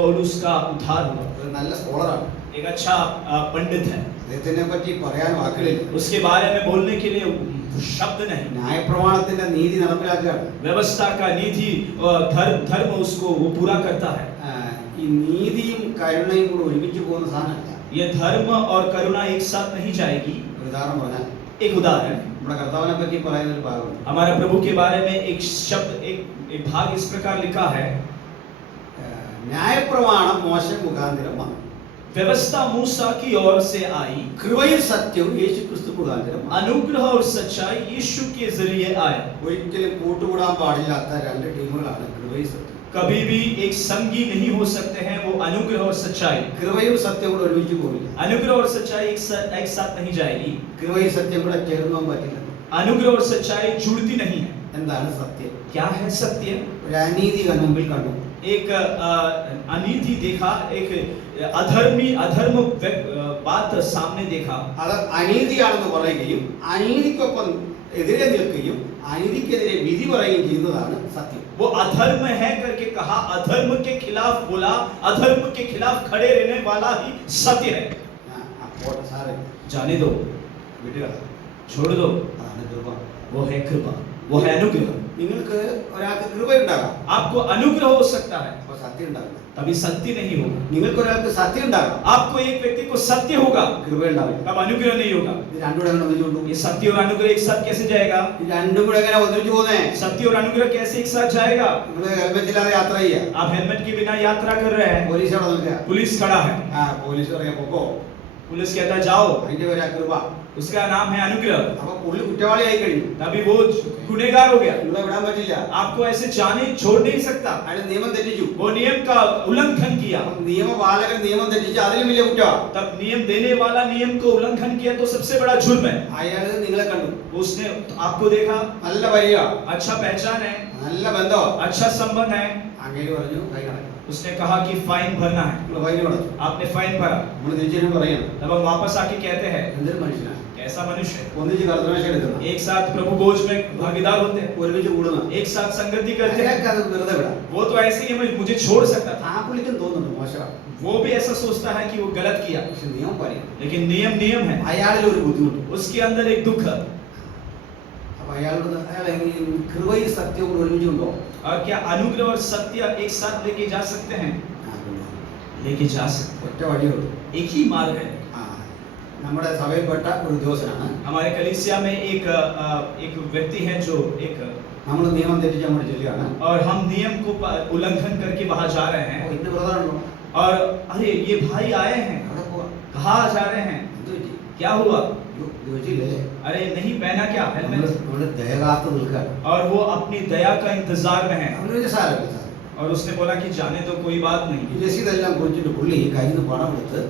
पौलुस का उद्धार हुआ। ഒരു നല്ല സ്കോളറാണ്. एक अच्छा पंडित है। അദ്ദേഹത്തിനെ പറ്റി പറയാൻ വാക്കുകളില്ല. उसके बारे में बोलने के लिए शब्द नहीं। ന്യായപ്രമാണത്തിന്റെ നീതി നടപ്പിലാക്കുകയാണ്. व्यवस्था का नीति धर्म उसको वो पूरा करता है। ഈ നീതിയും കരുണയും കൂടെ ഒരുമിച്ച് പോകുന്ന സാധനമല്ല. ये धर्म और करुणा एक साथ नहीं जाएगी। ഒരു ഉദാഹരണം പറഞ്ഞാൽ, एक उदाहरण, നമ്മുടെ കർത്താവിനെ പറ്റി പറയുന്ന ഒരു ഭാഗമുണ്ട്. हमारा प्रभु के बारे में एक शब्द एक भाग इस प्रकार लिखा है, ന്യായപ്രമാണം മോശെ മുഖാന്തരം വന്നു. व्यवस्था मूसा की ओर से आई, കൃപയും സത്യവും യേശുക്രിസ്തു മുഖാന്തരം. अनुग्रह और सच्चाई यीशु के जरिए आया। ഒരിക്കലും കൂട്ടുകൂടാൻ പാടില്ലാത്ത രണ്ട് ടീമുകളാണ് കൃപയും സത്യം. कभी भी एक संगी नहीं हो सकते हैं वो अनुग्रह और सच्चाई। കൃപയും സത്യവും കൂടെ ഒരുമിച്ച് പോകില്ല. अनुग्रह और सच्चाई एक साथ नहीं जाएगी। കൃപയും സത്യം കൂടെ ചേർന്ന് പോകാൻ പറ്റില്ല. अनुग्रह और सच्चाई जुड़ती नहीं है। എന്താണ് സത്യം? क्या है सत्य? ഒരു അനീതി മുമ്പിൽ കണ്ടു. एक अनीति देखा, एक अधर्म बात सामने देखा। അത് അനീതിയാണെന്ന് പറയുകയും അനീതിക്കൊപ്പം എതിരെ നിൽക്കുകയും അനീതിക്കെതിരെ വിധി പറയുകയും ചെയ്യുന്നതാണ് സത്യം. वो अधर्म है करके कहा, अधर्म के खिलाफ बोला, अधर्म के खिलाफ खड़े रहने वाला ही सत्य है। അപ്പോൾ സാറേ जाने दो, വിടുക. छोड़ दो, അതാണ് കൃപ. वो है कृपा, वो है अनुग्रह। നിങ്ങൾക്ക് ഒരാൾക്ക് കൃപ ഉണ്ടാകാം, आपको अनुग्रह हो सकता है, അപ്പോൾ സത്യം ഉണ്ടാവില്ല. तभी सत्य नहीं होगा। നിങ്ങൾക്ക് ഒരാൾക്ക് സത്യം ഉണ്ടാകാം, आपको एक व्यक्ति को सत्य होगा, കൃപ ഉണ്ടാവില്ല. तब अनुग्रह नहीं होगा। ഇത് രണ്ടും കൂടെ എങ്ങനെ ഒന്നിച്ചുകൊണ്ടു? ये सत्य और अनुग्रह एक साथ कैसे जाएगा? ഇത് രണ്ടും കൂടെ എങ്ങനെ ഒന്നിച്ചു പോകുന്നേ? सत्य और अनुग्रह कैसे एक साथ जाएगा? നിങ്ങൾ ഹെൽമെറ്റ് ഇല്ലാതെ യാത്ര ചെയ്യുക, आप हेलमेट के बिना यात्रा कर रहे हैं, പോലീസ് അവിടെ നിൽക്കുക. पुलिस खड़ा है, പോലീസ് പറയാ പൊക്കോ, पुलिस कहता है जाओ, അതിന്റെ പേരാ കൃപ. उसका नाम है अनुग्रह। അപ്പൊ പുള്ളി കുറ്റവാളിയായി കഴിഞ്ഞു, तभी वो गुनहगार हो गया। നിങ്ങളെ വിടാൻ പറ്റില്ല. आपको ऐसे जाने छोड़ नहीं सकता। അയാൾ നിയമം തെറ്റിച്ചു. वो नियम का उल्लंघन किया, നിയമപാലകൻ നിയമം തെറ്റിച്ച് അതിലും വലിയ കുറ്റമാണ്. तब नियम देने वाला नियम को उल्लंघन किया तो सबसे बड़ा जुर्म है। അയാൾ നിങ്ങളെ കണ്ടു, उसने आपको देखा, നല്ല പരിചയ, अच्छा पहचान है, നല്ല ബന്ധം. अच्छा संबंध है, അങ്ങനെ പറഞ്ഞു കൈ കണക്ക്. उसने कहा कि फाइन भरना है, നിങ്ങൾ ഫൈൻ അടച്ചു. आपने फाइन भरा। നമ്മൾ തിരിച്ചു പറയണം, तब हम वापस आके कहते हैं എന്തൊരു മനുഷ്യനാണ്, कैसा मनुष्य है। ഒന്നിച്ച് കർത്തമേശ എടുക്കണം, एक साथ प्रभु भोज में भागीदार होते हैं, ഒരുമിച്ച് കൂടുന്ന. एक साथ संगति करते हैं। അത് വെറുതെ വിടാം. वो तो ऐसे ही मुझे छोड़ सकता था। ആ പുള്ളിക്കും തോന്നുന്നു മോശമാണ്, वो भी ऐसा सोचता है कि वो गलत किया, പക്ഷെ നിയമം പറയും लेकिन नियम है। അയാളിൽ ഒരു ബുദ്ധിമുട്ട്. उसके अंदर एक दुख है। അപ്പൊ അയാളോട് അയാൾ കൃപയും സത്യവും കൂടെ ഒരുമിച്ച് കൊണ്ടോ? और क्या अनुग्रह और सत्य एक साथ लेके जा सकते हैं? लेके जा सकते हैं। ഒറ്റ വഴിയുള്ളൂ. एक ही मार्ग है। നമ്മുടെ സഭയിൽപ്പെട്ട ഒരു ഉദ്യോഗസ്ഥനാണ്. हमारे कलीसिया में एक व्यक्ति है जो एक, നമ്മൾ നിയമം തെറ്റിച്ച് അങ്ങോട്ട് ചെല്ലുകയാണ്. और हम नियम को उल्लंघन करके वहां जा रहे हैं, ഇന്ന ബ്രദറാണല്ലോ, और अरे ये भाई आए हैं, അവിടെ പോവാ. कहाँ जा रहे हैं, എന്ത് പറ്റി? क्या हुआ? ചോദിച്ചില്ലേ? अरे नहीं पहना क्या हेलमेट? നമ്മള് ദയ കാത്ത് നിൽക്കുക. और वो अपनी दया का इंतजार में है। അവനൊരു സാരമില്ല സാർ. और उसने बोला कि जाने तो कोई बात नहीं। ഈ രസീതെല്ലാം കുറിച്ചിട്ട് പുള്ളി കയ്യിൽ നിന്ന് പണം എടുത്ത്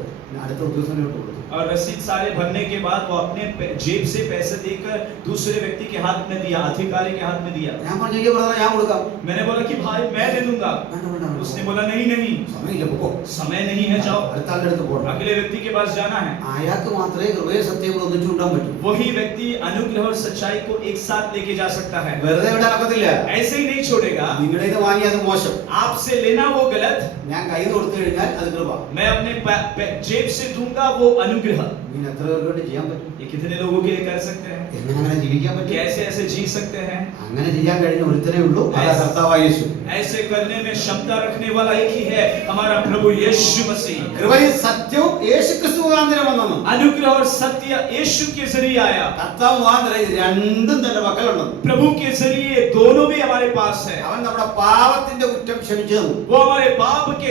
അടുത്ത ഉദ്യോഗസ്ഥനോട്ട് കൊടുത്തു. और रसीद सारे भरने के बाद वो अपने जेब से पैसे देकर दूसरे व्यक्ति के हाथ में दिया, अधिकारी के हाथ में दिया। ഞാൻ പറഞ്ഞു ഈ ബ്രദറെ ഞാൻ കൊടുക്കാം. मैंने बोला कि भाई मैं दे दूंगा। വേണ്ട വേണ്ട വേണ്ട. उसने बोला नहीं नहीं, സമയമില്ല പൊക്കോ. समय नहीं है, जाओ അടുത്ത ആളുടെ അടുത്ത് പോകണം. अगले व्यक्ति के पास जाना है। അയാൾക്ക് മാത്രമേ കൃപയും സത്യവും കൂടെ ഒന്നിച്ചു കൊണ്ടാൻ പറ്റൂ. वही व्यक्ति अनुग्रह और सच्चाई को एक साथ लेके जा सकता है। വെറുതെ വിടാൻ ഒക്കത്തില്ല. ऐसे ही नहीं छोड़ेगा। നിങ്ങളുടെ ഇത് വാങ്ങി അത് മോശം. आपसे लेना वो गलत, ഞാൻ കയ്യിൽ നിന്ന് കൊടുത്തു കഴിഞ്ഞാൽ അത് കൃപ. मैं अपने जेब से दूंगा वो अनुग्रह। ഇങ്ങനെ എത്ര പേർക്ക് ചെയ്യാൻ പറ്റും? ये कितने लोगों के लिए कर सकते हैं? എങ്ങനെ അങ്ങനെ ജീവിക്കാൻ പറ്റും? कैसे ऐसे जी सकते हैं? അങ്ങനെ ചെയ്യാൻ കഴിഞ്ഞ ഒരുത്തനേ ഉള്ളൂ, അതാ കർത്താവായ യേശു. ऐसे करने में क्षमता रखने वाला एक ही है, हमारा प्रभु यीशु मसीह। കൃപയും സത്യവും യേശുക്രിസ്തു മുഖാന്തരം വന്നു. अनुग्रह और सत्य यीशु के जरिए आया। കർത്താവ് മുഖാന്തരം ഇത് രണ്ടും തന്റെ മക്കളുണ്ടെന്ന്. प्रभु के जरिए दोनों भी हमारे पास है। അവൻ നമ്മുടെ പാപത്തിന്റെ കുറ്റം ക്ഷമിച്ചു തന്നു. वो हमारे पाप के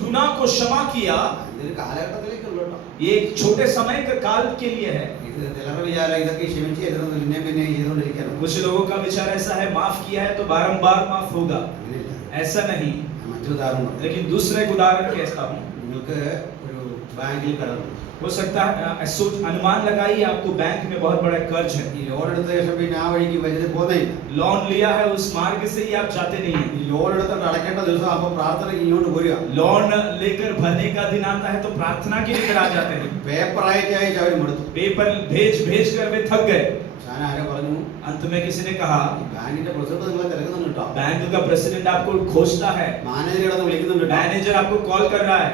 गुनाह को क्षमा किया। ഇതൊരു കാലഘട്ടത്തിലേക്കുള്ള കേട്ടോ. ये एक छोटे समय के काल के लिए है। ഇത് ചിലരുടെ വിചാരം ഇതൊക്കെ ക്ഷമിച്ച് തരുന്നത് പിന്നെ പിന്നെ ചെയ്തുകൊണ്ടിരിക്കണം. कुछ लोगों का विचार ऐसा है, माफ किया है तो बारंबार माफ होगा। അങ്ങനെയല്ല. ऐसा नहीं। മറ്റൊരു ഉദാഹരണം പറയാം. लेकिन दूसरा एक उदाहरण कहता हूँ। നിങ്ങൾക്ക് ഒരു ബാങ്കിൽ കടന്നു. हो सकता है सोच अनुमान लगाइए आपको बैंक में बहुत बड़ा कर्ज है। ഈ ലോൺ എടുത്ത ശേഷം പിന്നെ ആ വഴിക്ക് വരുന്നത് പോകുന്നില്ല. लोन लिया है उस मार्ग से ही आप जाते नहीं हैं। ഈ ലോൺ എടുത്തിട്ട് അടയ്ക്കേണ്ട ദിവസം അപ്പൊ പ്രാർത്ഥനയ്ക്ക് ഇങ്ങോട്ട് പോരുക. लोन लेकर भरने का दिन आता है तो प्रार्थना के लिए आ जाते हैं। പേപ്പർ അയച്ച് അയച്ച് അവർ മടുത്തു. पेपर भेज कर वे थक गए। ഞാൻ ആരെ പറഞ്ഞു, अंत में किसी ने कहा, ഈ ബാങ്കിന്റെ പ്രസിഡന്റ് നിങ്ങളെ തിരക്കുന്നുണ്ട് കേട്ടോ. കേട്ടോ. बैंक का प्रेसिडेंट आपको खोजता है, മാനേജർ കിടന്ന് വിളിക്കുന്നുണ്ട് കേട്ടോ. मैनेजर आपको कॉल कर रहा है,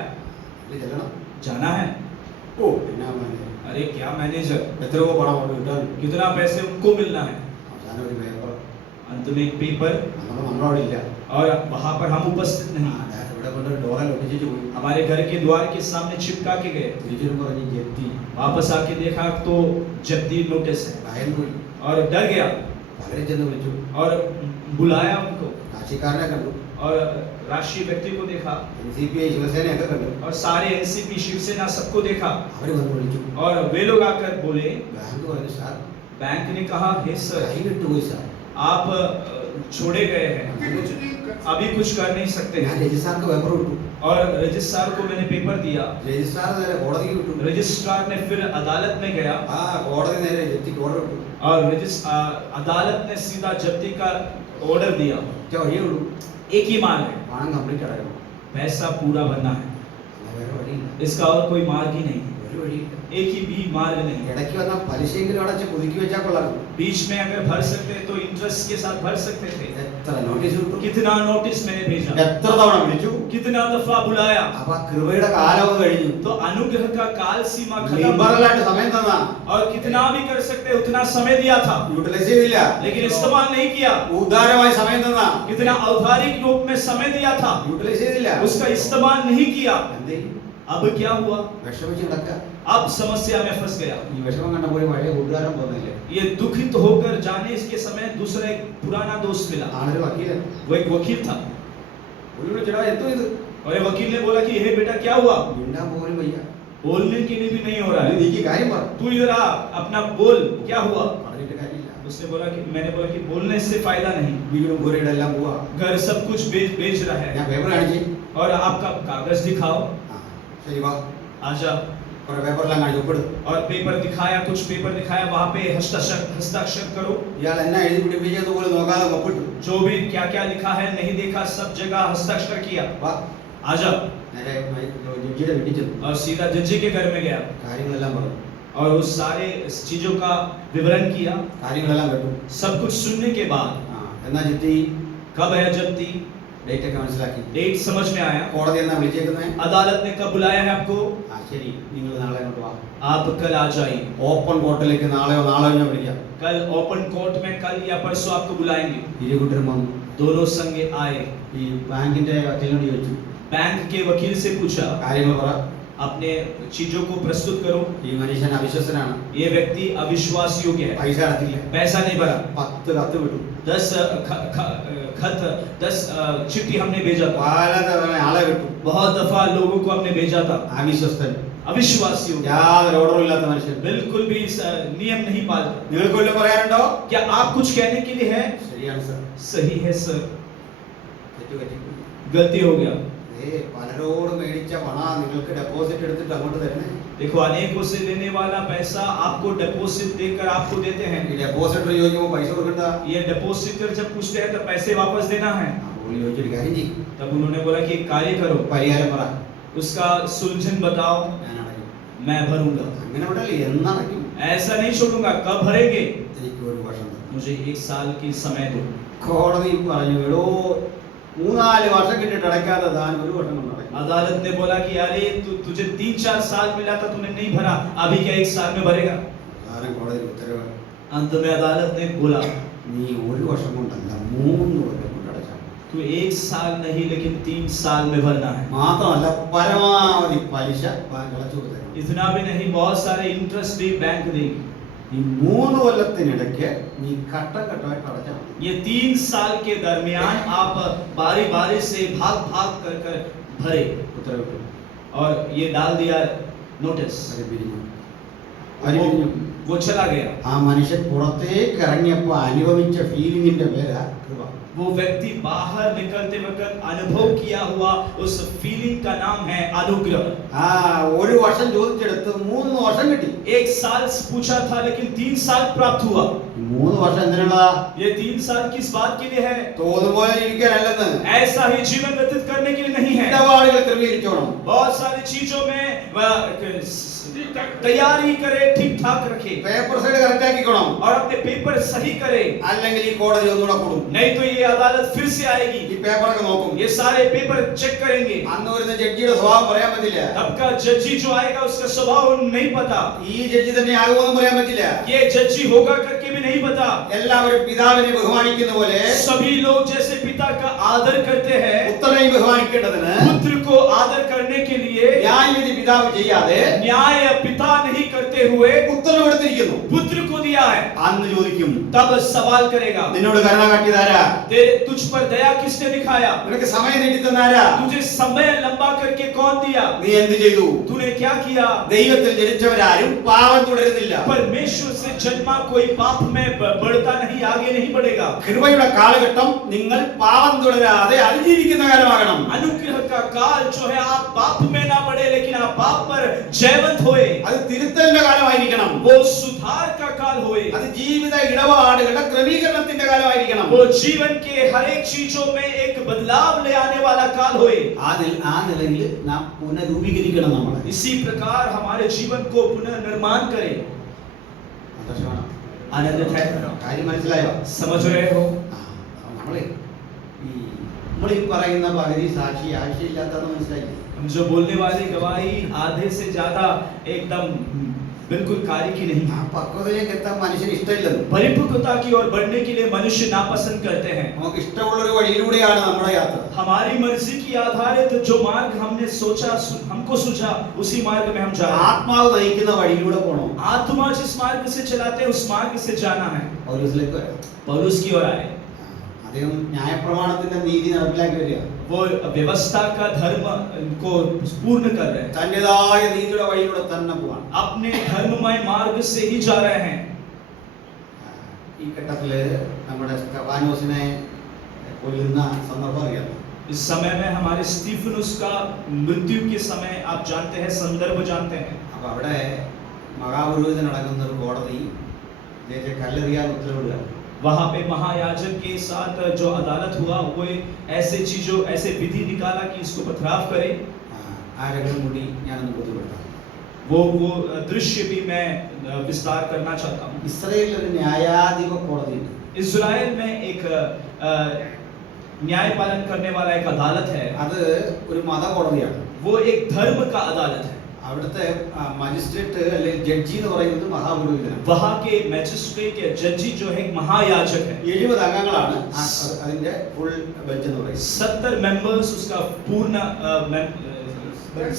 ഇത് ചെല്ലണം. जाना है. ഓ പിന്നെ മാനേജർ अरे क्या मैनेजर, എത്ര രൂപ പണം കൊണ്ട് കിട്ടാൻ. कितना पैसे उनको मिलना है. അവസാനം ഒരു പേപ്പർ. अंत में एक पेपर, നമ്മളവിടെ ഇല്ല. और वहां पर हम उपस्थित नहीं. ഇവിടെ കൊണ്ട് ഡോറിൽ ഒട്ടിച്ചു പോയി. हमारे घर के द्वार के सामने चिपका के गए. തിരിച്ചു പറഞ്ഞു ജപ്തി. वापस आके देखा तो जब्ती नोटिस है, ഭയം പോയി. और डर गया പലരെ ചെന്ന് വിളിച്ചു. और बुलाया उनको, കാശിക്കാരനെ കണ്ടു. और राष्ट्रीय व्यक्ति को देखा, NCPI ശിവസേനയൊക്കെ കണ്ടു. और सारे एनसीपी शिवसेना सबको देखा. അവർ വന്ന് വിളിച്ചു. और वे लोग आकर बोले, ബാങ്ക് പറഞ്ഞു സാർ बैंक ने कहा हे सर, കൈ വിട്ടുപോയി സാർ. आप छोड़े गए हैं, अभी कुछ कर नहीं सकते ഞാൻ हैं. രജിസ്ട്രാർക്ക് പേപ്പർ വിട്ടു. और रजिस्ट्रार को मैंने पेपर दिया. രജിസ്ട്രാർ നേരെ കോടതിക്ക് വിട്ടു. रजिस्ट्रार ने फिर अदालत में गया, ആ കോടതി നേരെ ജപ്തിക്ക് ഓർഡർ വിട്ടു. और अदालत ने सीधा जब्ती का ऑर्डर दिया. ഒറ്റ വഴിയേ ഉള്ളൂ. एक ही मार्ग है, പണം കംപ്ലീറ്റ് അടക്കണം. पैसा पूरा भरना है. അല്ല വേറെ വഴിയില്ല. इसका और कोई मार्ग ही नहीं है, ഒരു വഴിയില്ല. एक ही भी मार्ग नहीं है. ഇടയ്ക്ക് വന്ന പലിശയെങ്കിലും അടച്ച് പുതുക്കി വെച്ചാൽ കൊള്ളായിരുന്നു. बीच में अगर भर सकते तो इंटरेस्ट के साथ भर सकते थे. എത്ര നോട്ടീസ് വിട്ടു. कितना नोटिस मैंने भेजा, എത്ര തവണ വിളിച്ചു. कितना दफा बुलाया. അപ്പൊ ആ കൃപയുടെ കാലവും കഴിഞ്ഞു. तो अनुग्रह का काल सीमा खत्म, ലിബറലായിട്ട് സമയം തന്നാ और कितना भी कर सकते उतना समय दिया था, യൂട്ടിലൈസ് ചെയ്തില്ല. लेकिन इस्तेमाल नहीं किया. ഉദാരമായി സമയം തന്നാ कितना औदारिक रूप में समय दिया था, യൂട്ടിലൈസ് ചെയ്തില്ല. उसका इस्तेमाल नहीं किया. എന്ത് ചെയ്യും? अब क्या हुआ, വിഷമിച്ച് കിടക്കുക. अब समस्या में फंस गया. ഈ വിഷമം കണ്ടപ്പോൾ ഒരു പഴയ കൂട്ടുകാരൻ തോന്നില്ലേ? ये दुखित होकर जाने के समय दूसरा एक पुराना दोस्त मिला. ആളൊരു വക്കീലൻ. वो एक वकील था, ഒരു വിളിച്ചടാ എന്തോ ഇത് और ये वकील ने बोला कि हे बेटा क्या हुआ, മിണ്ടാൻ പോലും വയ്യ. बोलने के लिए भी नहीं हो रहा है, നീക്ക് കാര്യം പറ. तू इधर आ, अपना बोल, क्या हुआ. പറഞ്ഞിട്ട് കാര്യമില്ല. उसने बोला कि मैंने बोला कि बोलने से फायदा नहीं, വീടും പുരയുടെ എല്ലാം പോവാ. घर सब कुछ बेच रहा है, ഞാൻ പേപ്പർ കാണിച്ചു. और आपका कागज दिखाओ. ആ ശരി വാ. आजा. കുറെ പേപ്പറെല്ലാം കാണിച്ചു ഒപ്പിടും. और पेपर दिखाया, कुछ पेपर दिखाया, वहां पे हस्ताक्षर करो. ഇയാൾ എന്നാ എഴുതി പിടിപ്പിച്ചത് പോലും നോക്കാതെ ഒപ്പിട്ടു. जो भी क्या क्या लिखा है नहीं देखा, सब जगह हस्ताक्षर किया. വാ. आजा. നേരെ ജഡ്ജിയുടെ വീട്ടിൽ ചെന്നു. और सीधा जजी के घर में गया, കാര്യങ്ങളെല്ലാം പറഞ്ഞു. और उस सारे चीजों का विवरण किया. കാര്യങ്ങളെല്ലാം കേട്ടു. सब कुछ सुनने के बाद ആ എന്നാ ചിത്തി कब है जब्ती, ഡേറ്റ് ഒക്കെ മനസ്സിലാക്കി. डेट समझ में आया. കോടതി എന്നാ വിളിച്ചേക്കുന്നത്? अदालत ने कब बुलाया है आपको, ആ ശരി നിങ്ങൾ നാളെ അങ്ങോട്ട് വാ. आप कल आ जाइए. ഓപ്പൺ കോർട്ടിലേക്ക് നാളെയോ ഞാൻ വിളിക്കാം. कल ओपन कोर्ट में कल या परसों आपको बुलाएंगे. ഇരുകൂട്ടരും വന്നു. दोनों संग आए. ഈ ബാങ്കിന്റെ വക്കീലിനോട് ചോദിച്ചു बैंक के वकील से पूछा, കാര്യങ്ങൾ പറ. अपने चीजों को प्रस्तुत करो. ഈ മനുഷ്യൻ അവിശ്വസനാണ്. ये व्यक्ति अविश्वास योग्य है, പൈസ അടച്ചില്ല. पैसा नहीं भरा. 10 കത്ത് വിട്ടു. 10 चिट्ठी हमने भेजा था, പല തവണ ആളെ വിട്ടു. बहुत दफा लोगों को हमने भेजा था. അവിശ്വസ്തൻ. अविश्वासी योग्य, യാതൊരു ഓർഡറും ഇല്ലാത്ത മനുഷ്യൻ. बिल्कुल भी नियम नहीं पालता. നിങ്ങൾക്ക് വല്ലതും പറയാനുണ്ടോ? क्या आप कुछ कहने के लिए है? ശരിയാണ് സർ. सही है सर, തെറ്റ് പറ്റി. गलती हो गया. പലരോട് മേടിച്ച പണം നിങ്ങൾക്ക് ഡെപ്പോസിറ്റ് എടുത്തിട്ട് അങ്ങോട്ട് തരണേ. देखो अनेकों से लेने वाला पैसा आपको डिपॉजिट देकर आपको देते हैं. ഈ ഡെപ്പോസിറ്റ് ചോദിക്കുമ്പോൾ പൈസ കൊടുക്കണ്ട. ये डिपॉजिटर जब पूछते हैं तो पैसे वापस देना है. അപ്പോൾ ചോദിച്ചൊരു കാര്യം ചെയ്യും. तब उन्होंने बोला कि एक कार्य करो, പരിഹാരം പറ. उसका सुलझन बताओ, ഞാൻ അടയ്ക്കും. मैं भरूंगा. അങ്ങനെ വിടല്ലേ എന്നടയ്ക്കും. ऐसा नहीं छोड़ूंगा. कब भरेंगे? എനിക്ക് ഒരു വർഷം തരണം. मुझे 1 साल की समय दो. കോടതി പറഞ്ഞു എടോ 3-4 വർഷം കിട്ടിയിട്ട് അടയ്ക്കാതെ താൻ ഒരു വർഷം കൊണ്ട് അടയ്ക്കും. अदालत ने बोला कि अरे तुझे 3-4 साल मिला था, तूने नहीं भरा, अभी क्या 1 साल में भरेगा? അവസാനം കോടതി ഉത്തരവ് अंत में अदालत ने बोला നീ ഒരു വർഷം കൊണ്ടല്ല 3 കൊല്ലം കൊണ്ട് അടച്ചാൽ മതി. तू 1 साल नहीं लेकिन 3 साल में भरना है. മാത്രമല്ല പരമാവധി പലിശ കളച്ചു തരണം. इतना भी नहीं, बहुत सारे इंटरेस्ट भी बैंक देगी. ഈ 3 കൊല്ലത്തിനിടയ്ക്ക് നീ ഘട്ടം ഘട്ടമായിട്ട് അടച്ചാൽ മതി. ये 3 साल के दरमियान आप बारी बारी से भाग भाग कर कर भरे. ഉത്തരവിട്ടു. और ये डाल दिया नोटिस. അത് പിരിഞ്ഞു. അത് പിരിഞ്ഞു. वो चला गया. ആ മനുഷ്യൻ പുറത്തേക്ക് ഇറങ്ങിയപ്പോൾ അനുഭവിച്ച ഫീലിംഗിന്റെ പേരാ കൃപ. वो व्यक्ति बाहर निकलते वक्त अनुभव किया हुआ उस फीलिंग का नाम है अनुग्रह. ആ ഒരു വർഷം ചോദിച്ചെടുത്ത് 3 വർഷം കിട്ടി. 1 साल पूछा था लेकिन 3 साल प्राप्त हुआ. 3 വർഷം എന്തിനുള്ളതാ? ये 3 साल किस बात के लिए है? തോന്നുപോലെ ഇരിക്കാനല്ലെന്ന്. ऐसा ही जीवन व्यतीत करने के लिए नहीं है. ഇടപാടുകൾ ക്രമീകരിച്ചോണം. बहुत सारी चीजों में तैयारी करे, ठीक ठाक रखे പേപ്പർ സൈഡ് കറക്റ്റ് ആക്കിക്കോണം. और अपने पेपर सही करे, അല്ലെങ്കിൽ ഈ കോടതി ഒന്നുകൂടെ കൂടും. नहीं तो ये अदालत फिर से आएगी, ഈ പേപ്പറൊക്കെ നോക്കും. ये सारे पेपर चेक करेंगे. അന്ന് വരുന്ന ജഡ്ജിയുടെ സ്വഭാവം പറയാൻ പറ്റില്ല. तब का जजी जो आएगा उसका स्वभाव नहीं पता, ഈ ജഡ്ജി തന്നെ ആകുമെന്ന് പറയാൻ പറ്റില്ല. ये जजी होगा करके भी नहीं पता. എല്ലാവരും പിതാവിനെ ബഹുമാനിക്കുന്ന പോലെ सभी लोग जैसे पिता का आदर करते हैं, പുത്രനെയും ബഹുമാനിക്കേണ്ടതിന് पुत्र को आदर करने के लिए ന്യായവിധി പിതാവ് ചെയ്യാതെ न्याय पिता नहीं करते हुए പുത്രനെ എടുത്തിരിക്കുന്നു. पुत्र को दिया है. അന്ന് ചോദിക്കും, तब सवाल करेगा, നിന്നോട് കരുണ കാട്ടിയതാരാ? तुझ पर दया किसने दिखाया? നിനക്ക് സമയം നീട്ടിത്തന്നാരാ? तुझे समय लंबा करके कौन दिया? നീ എന്ത് ചെയ്തു? तूने क्या किया? ദൈവത്തിൽ ജനിച്ചവരാരും പാപം തുടരുന്നില്ല. परमेश्वर से जन्मा कोई पाप में बढ़ता नहीं, आगे नहीं बढ़ेगा. കൃപയുടെ കാലഘട്ടം നിങ്ങൾ പാപം തുടരാതെ അതിജീവിക്കുന്ന കാലമാകണം. अनुग्रह का काल जो है आप पाप में ना बढ़े, लेकिन आप पाप पर जयवंत होए. അത് തിരുത്തലിന്റെ കാലമായിരിക്കണം. वो सुधार का काल होए. അത് ജീവിത ഇടപാടുകളുടെ ക്രമീകരണത്തിന്റെ കാലമായിരിക്കണം. वो जीवन के हर एक चीजों में एक बदलाव ले आने वाला काल होए. ആ നിലയിൽ നാം പുനരൂപീകരിക്കണം. നമ്മൾ इसी प्रकार हमारे जीवन को पुनर्निर्माण करें. आनंदित है? കാര്യം മനസ്സിലായോ? समझ रहे हो? നമ്മളെ ഈ പറയുന്ന പകുതി സാക്ഷി ആവശ്യമില്ലാത്തതെന്ന് മനസ്സിലായി. हम जो बोलने वाली गवाही आधे से ज्यादा एकदम बिल्कुल कार्य की नहीं. ആ പക്വതയിലേക്ക് എത്താൻ മനുഷ്യന് ഇഷ്ടമില്ലെന്ന്. परिपक्वता की ओर बढ़ने के लिए मनुष्य नापसंद करते हैं. നമുക്ക് ഇഷ്ടമുള്ള ഒരു വഴിയിലൂടെയാണ് നമ്മുടെ യാത്ര. हमारी मर्जी की आधारित जो मार्ग हमने सोचा, हमको सूझा, उसी मार्ग में हम जा रहे हैं. ആത്മാവ് നയിക്കുന്ന വഴിയിലൂടെ പോകണം. आत्मा जिस मार्ग से चलाते हैं उस मार्ग से जाना है. പൗലോസിലേക്ക് വരാം. पौलुस की ओर आए. അദ്ദേഹം ന്യായപ്രമാണത്തിന്റെ നീതി നടപ്പിലാക്കി വരിക. वो व्यवस्था का धर्म को पूर्ण कर रहे हैं. തന്റേതായ നീതിയുടെ വഴിയിലൂടെ തന്നെ പോവാണ്. अपने धर्ममय मार्ग से ही जा रहे हैं. ഈ ഘട്ടത്തില് നമ്മുടെ സ്തെഫാനോസിനെ കൊല്ലുന്ന സന്ദർഭം അറിയാം. इस समय में हमारे स्टीफनुस का मृत्यु के समय आप जानते हैं, संदर्भ जानते हैं. അപ്പൊ അവിടെ മഹാപുരോഹിതൻ അടങ്ങുന്ന ഒരു കോടതി ഇദ്ദേഹത്തെ കല്ലെറിയാൻ ഉത്തരവിടുക. वहां पे महायाजक के साथ जो अदालत हुआ, वो ऐसे चीजों, ऐसे विधि निकाला कि इसको पथराव करे. ആ രംഗം കൂടി ഞാനൊന്ന് ബോധ്യപ്പെടുത്താം. वो दृश्य भी मैं विस्तार करना चाहता हूँ. ഇസ്രായേലിൽ ഒരു ന്യായാധിപ കോടതിയുണ്ട്. इस्राएल में एक न्याय पालन करने वाला एक अदालत है. അത് ഒരു മത കോടതിയാണ്. वो एक धर्म का अदालत है. അവിടുത്തെ മജിസ്ട്രേറ്റ് അല്ലെങ്കിൽ ജഡ്ജി എന്ന് പറയുന്നത് മഹാപുരോഹിതനാണ്. वहां के मैजिस्ट्रेट या जजी जो है एक महायाजक है. 70 അംഗങ്ങളാണ് അതിന്റെ ഫുൾ ബെഞ്ച് എന്ന് പറയുന്നത്. 70 मेंबर्स उसका पूर्ण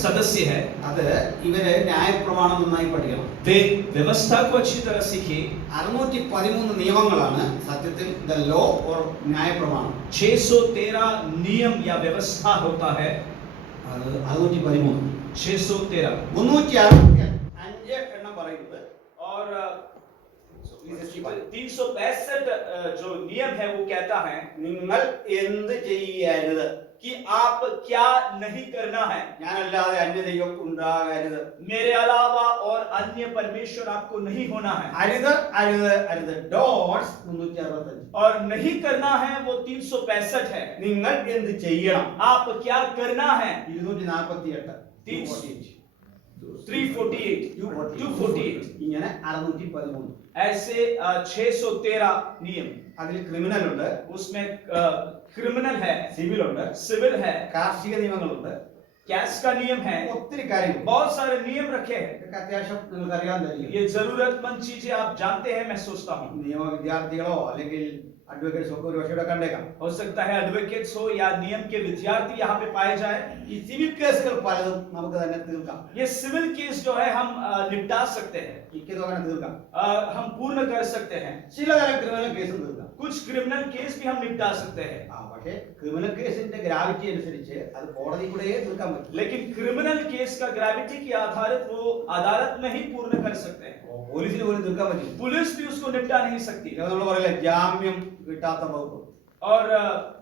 सदस्य है. അത് ഇവരെ ന്യായപ്രമാണം നന്നായി പഠിക്കണം. वे व्यवस्था को अच्छी तरह सीखे. 613 നിയമങ്ങളാണ് സത്യത്തിൽ ദ ലോ ഓർ ന്യായപ്രമാണം. 613 नियम या व्यवस्था होता है. അത് 613 613 365 എണ്ണം പറയുന്നത് और 365 जो नियम है वो कहता है നിങ്ങൾ എന്ത് ചെയ്യരുത്, कि आप क्या नहीं करना है. ഞാനല്ലാതെ അന്യദൈവം ഉണ്ടാകരുത്. मेरे अलावा और अन्य परमेश्वर आपको नहीं होना है. അരുത് അരുത് അരുത്. ഡോട്ട്സ് 365. और नहीं करना है वो 365 है. നിങ്ങൾ എന്ത് ചെയ്യണം? आप क्या करना है. 248 248 ഇങ്ങനെ 613. ऐसे 613 नियम. അതിൽ ക്രിമിനൽ ഉണ്ട്, उसमें क्रिमिनल है, സിവിൽ ഉണ്ട്, सिविल है, കാർഷിക നിയമങ്ങളുണ്ട്, कैस्ट का नियम है. ഒത്തിരി കാര്യങ്ങൾ. बहुत सारे नियम रखे हैं. ഇതൊക്കെ അത്യാവശ്യം നിങ്ങൾക്ക് അറിയാൻ കഴിയും. ये जरूरतमंद चीजें आप जानते हैं, मैं सोचता हूँ. നിയമ വിദ്യാർത്ഥികളോ അല്ലെങ്കിൽ അഡ്വക്കേറ്റ്സ് ഒക്കെ ഒരു പക്ഷേ ഇവിടെ കണ്ടേക്കാം. हो सकता है एडवोकेट्स हो या नियम के विद्यार्थी यहाँ पे पाए जाए. ഈ സിവിൽ കേസുകൾ പലതും നമുക്ക് തന്നെ തീർക്കാം. ये सिविल केस जो है हम निपटा सकते हैं, മിക്കതും അങ്ങനെ തീർക്കാം. हम पूर्ण कर सकते हैं. ചിലതരം ക്രിമിനൽ കേസും തീർക്കാം. कुछ क्रिमिनल केस भी हम निपटा सकते हैं. പക്ഷേ ക്രിമിനൽ കേസിന്റെ ഗ്രാവിറ്റി അനുസരിച്ച് അത് കോടതി കൂടെ തീർക്കാൻ പറ്റും. लेकिन क्रिमिनल केस का ग्रेविटी के आधारित वो अदालत में ही पूर्ण कर सकते हैं. പോലീസിന് പോലും തീർക്കാൻ പറ്റും. पुलिस भी उसको निपटा नहीं सकती. നമ്മൾ പറയില്ല ജാമ്യം കിട്ടാത്ത വകുപ്പ്, और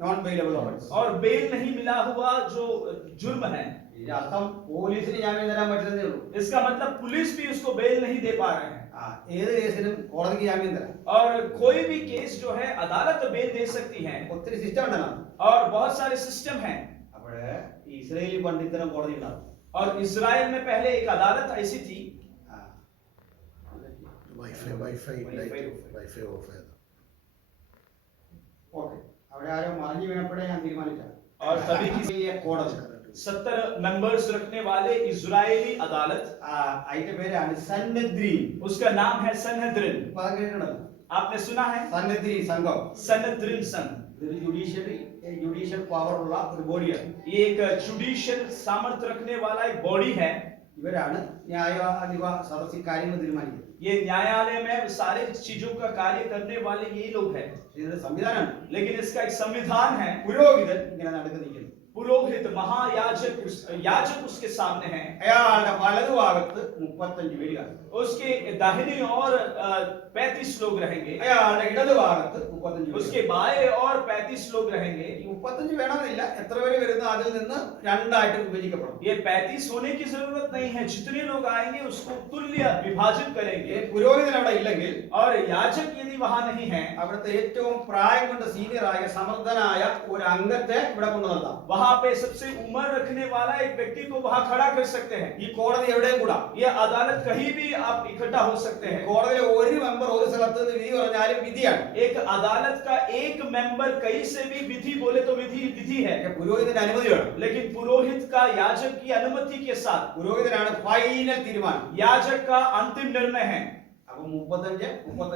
നോൺ ബെയിലബിൾ ഓഫൻസ്. और बेल नहीं मिला हुआ जो जुर्म है. ഇതിന്റെ അർത്ഥം പോലീസിന് ജാമ്യം തരാൻ പറ്റുന്നതേ ഉള്ളൂ. इसका मतलब पुलिस भी उसको बेल नहीं दे पा रहे हैं. ഏത് കേസിനും കോടതിക്ക് ജാമ്യം തരാം. और कोई भी केस जो है अदालत बेल दे सकती है. ഒത്തിരി സിസ്റ്റം ഉണ്ടല്ലോ. और बहुत सारे सिस्टम हैं. അവിടെ ഇസ്രായേലി പണ്ടിത്തരം കോടതി ഉണ്ടാവും. और इजराइल में पहले एक अदालत ऐसी थी. വൈഫൈ ഓഫ് ചെയ്തു. ഓക്കെ, അവിടെ ആരോ മറിഞ്ഞു വീണപ്പോഴേ ഞാൻ തീരുമാനിച്ചത്. और तभी की കോടതി 70 मेंबर्स रखने वाले इजरायली अदालत, അതിന്റെ പേരാണ് സന്നദ്രീൻ. उसका नाम है सनहेद्रिन. കേട്ടിട്ടുണ്ടല്ലോ, आपने सुना है സന്നദ്രീൻ സംഘം. सनहेद्रिन संघ. ഇതൊരു ജുഡീഷ്യൽ പവർ ഉള്ള ഒരു ബോഡിയാണ്. ये एक जुडिशियल सामर्थ्य रखने वाला एक बॉडी है. ഇവരാണ് ന്യായാധിപ സദസ്സിൽ കാര്യങ്ങൾ തീരുമാനിക്കുന്നത്. ये न्यायालय में सारे चीजों का कार्य करने वाले ये लोग हैं. ഇതിന്റെ സംവിധാനമാണ്. लेकिन इसका एक संविधान है. പുരോഹിതൻ ഇങ്ങനെ നടക്ക് നിൽക്കുന്നു. पुरोहित महायाजक याजक उसके सामने है. അയാളുടെ വലതുഭാഗത്ത് 35 പേര് കാണും. उसके दाहिनी और 35 लोग रहेंगे. അയാളുടെ ഇടതുഭാഗത്ത് 35 പേര്. उसके बाएं और 35 लोग रहेंगे. ഈ 35 വേണമെന്നില്ല, എത്ര പേര് വരുന്ന അതിൽ നിന്ന് രണ്ടായിട്ട് വിഭജിക്കപ്പെടും. ये 35 होने की जरूरत नहीं है, जितने लोग आएंगे उसको तुल्य विभाजित करेंगे. പുരോഹിതൻ അവിടെ ഇല്ലെങ്കിൽ, और याजक यदि वहां नहीं है, അവിടുത്തെ ഏറ്റവും പ്രായം കൊണ്ട് സീനിയറായ സമർത്ഥനായ ഒരു അംഗത്തെ ഇവിടെ കൊണ്ടു നിർത്താം. वहां पे सबसे उम्र रखने वाला एक व्यक्ति को वहां खड़ा कर सकते हैं. ഈ കോടതി എവിടെയും കൂടാ. ये अदालत कहीं भी आप इकट्ठा हो सकते हैं. കോടതിയിലെ ഒരു മെമ്പർ ഒരു സ്ഥലത്ത് നിന്ന് വിധി പറഞ്ഞാലും വിധിയാണ്. एक अदालत का एक मेंबर कहीं से भी विधि बोले तो विधि है. പുരോഹിതന്റെ അനുമതി വേണം. लेकिन पुरोहित का याजक की अनुमति के साथ, പുരോഹിതനാണ് ഫൈനൽ തീരുമാനം. याजक का अंतिम निर्णय है. അപ്പൊ 35 1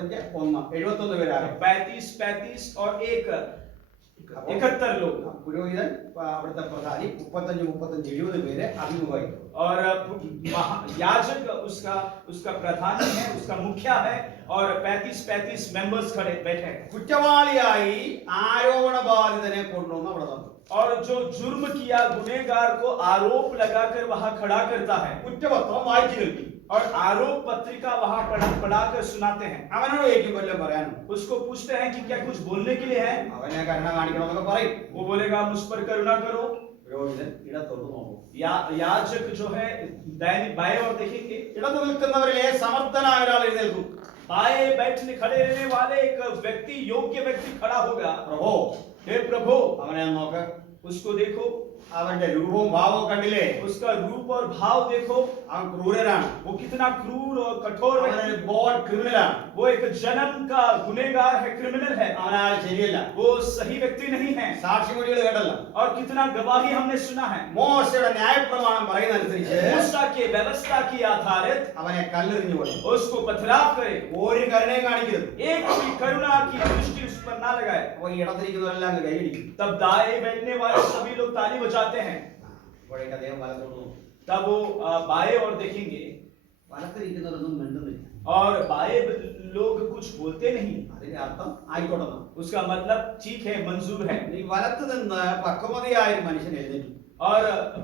71 പേരാണ്. 35 और 71 लोग. പുരോഹിതൻ അവിടുത്തെ പ്രധാനി 35 70 പേരെ അഭിമുഖമായിരിക്കും. और याजक उसका प्रधानी है, उसका मुखिया है, और 35 मेंबर्स खड़े बैठे हैं. കുറ്റവാളിയായി ആരോപണബാധിതനെ കൊണ്ടുവന്ന് അവിടെ നിർത്തും. और जो जुर्म किया गुनहगार को आरोप लगाकर वहां खड़ा करता है. കുറ്റപത്രം വായിച്ചു കേൾക്കും. और आरोप पत्रिका वहां पढ़ाकर सुनाते हैं. അവനോട് ചോദിക്കും വല്ലതും പറയാനും. उसको पूछते हैं कि क्या कुछ बोलने के लिए है. അവനെ കരുണ കാണിക്കണമെന്നൊക്കെ പറയും. वो बोलेगा मुझ पर करुणा करो. പുരോഹിതൻ ഇടത്തോട്ട് നോക്കും. याजक जो है बाएं और देखेंगे. ഇടത്ത് നിൽക്കുന്നവരിലെ സമർത്ഥനായ ഒരാൾ എഴുന്നേൽക്കും. बाएं बैठने खड़े रहने वाले एक व्यक्ति, योग्य व्यक्ति खड़ा होगा. പ്രഭോ, हे प्रभु, അവനെ നോക്ക്. उसको देखो. അവന്റെ രൂപവും ഭാവവും കണ്ടില്ലേ? उसका रूप और भाव देखो. അവൻ ക്രൂരനാണ്. वो कितना क्रूर और कठोर അവനൊരു व्यक्ति. ബോർഡ് ക്രിമിനലാണ്. वो एक जन्म का गुनहगार है, क्रिमिनल है. അവനാൾ ശരിയല്ല. वो സही വ്യക്തി नहीं है. സാക്ഷിമൊഴികൾ കേട്ടല്ലോ. और कितना गवाही हमने सुना है. മോശയുടെ ന്യായപ്രമാണം പറയുന്ന അനുസരിച്ച് मूसा के व्यवस्था की आधारित അവനെ കല്ലെറിഞ്ഞു കൊടുക്കും. उसको पथराव करे. ഒരു കരുണയും കാണിക്കരുത്. एक भी करुणा की दृष्टि उस पर ना लगाए. അപ്പൊ ഈ ഇടത്തിരിക്കുന്നവരെല്ലാം അങ്ങ് കൈയടിക്കും. तब दाएं बैठने वाले सभी लोग ताली बजाते हैं. അപ്പോഴേക്ക് അദ്ദേഹം വലത്തോട്ട് നോക്കും. तब वो बाएं और देखेंगे. വലത്തിരിക്കുന്നവരൊന്നും മിണ്ടുന്നില്ല. और बाएं लोग कुछ बोलते नहीं. അതിന്റെ അർത്ഥം ആയിക്കോട്ടെ. उसका मतलब ठीक है, मंजूर है. ഈ വലത്ത് നിന്ന് പക്വമതിയായ ഒരു മനുഷ്യൻ എഴുന്നേറ്റു. और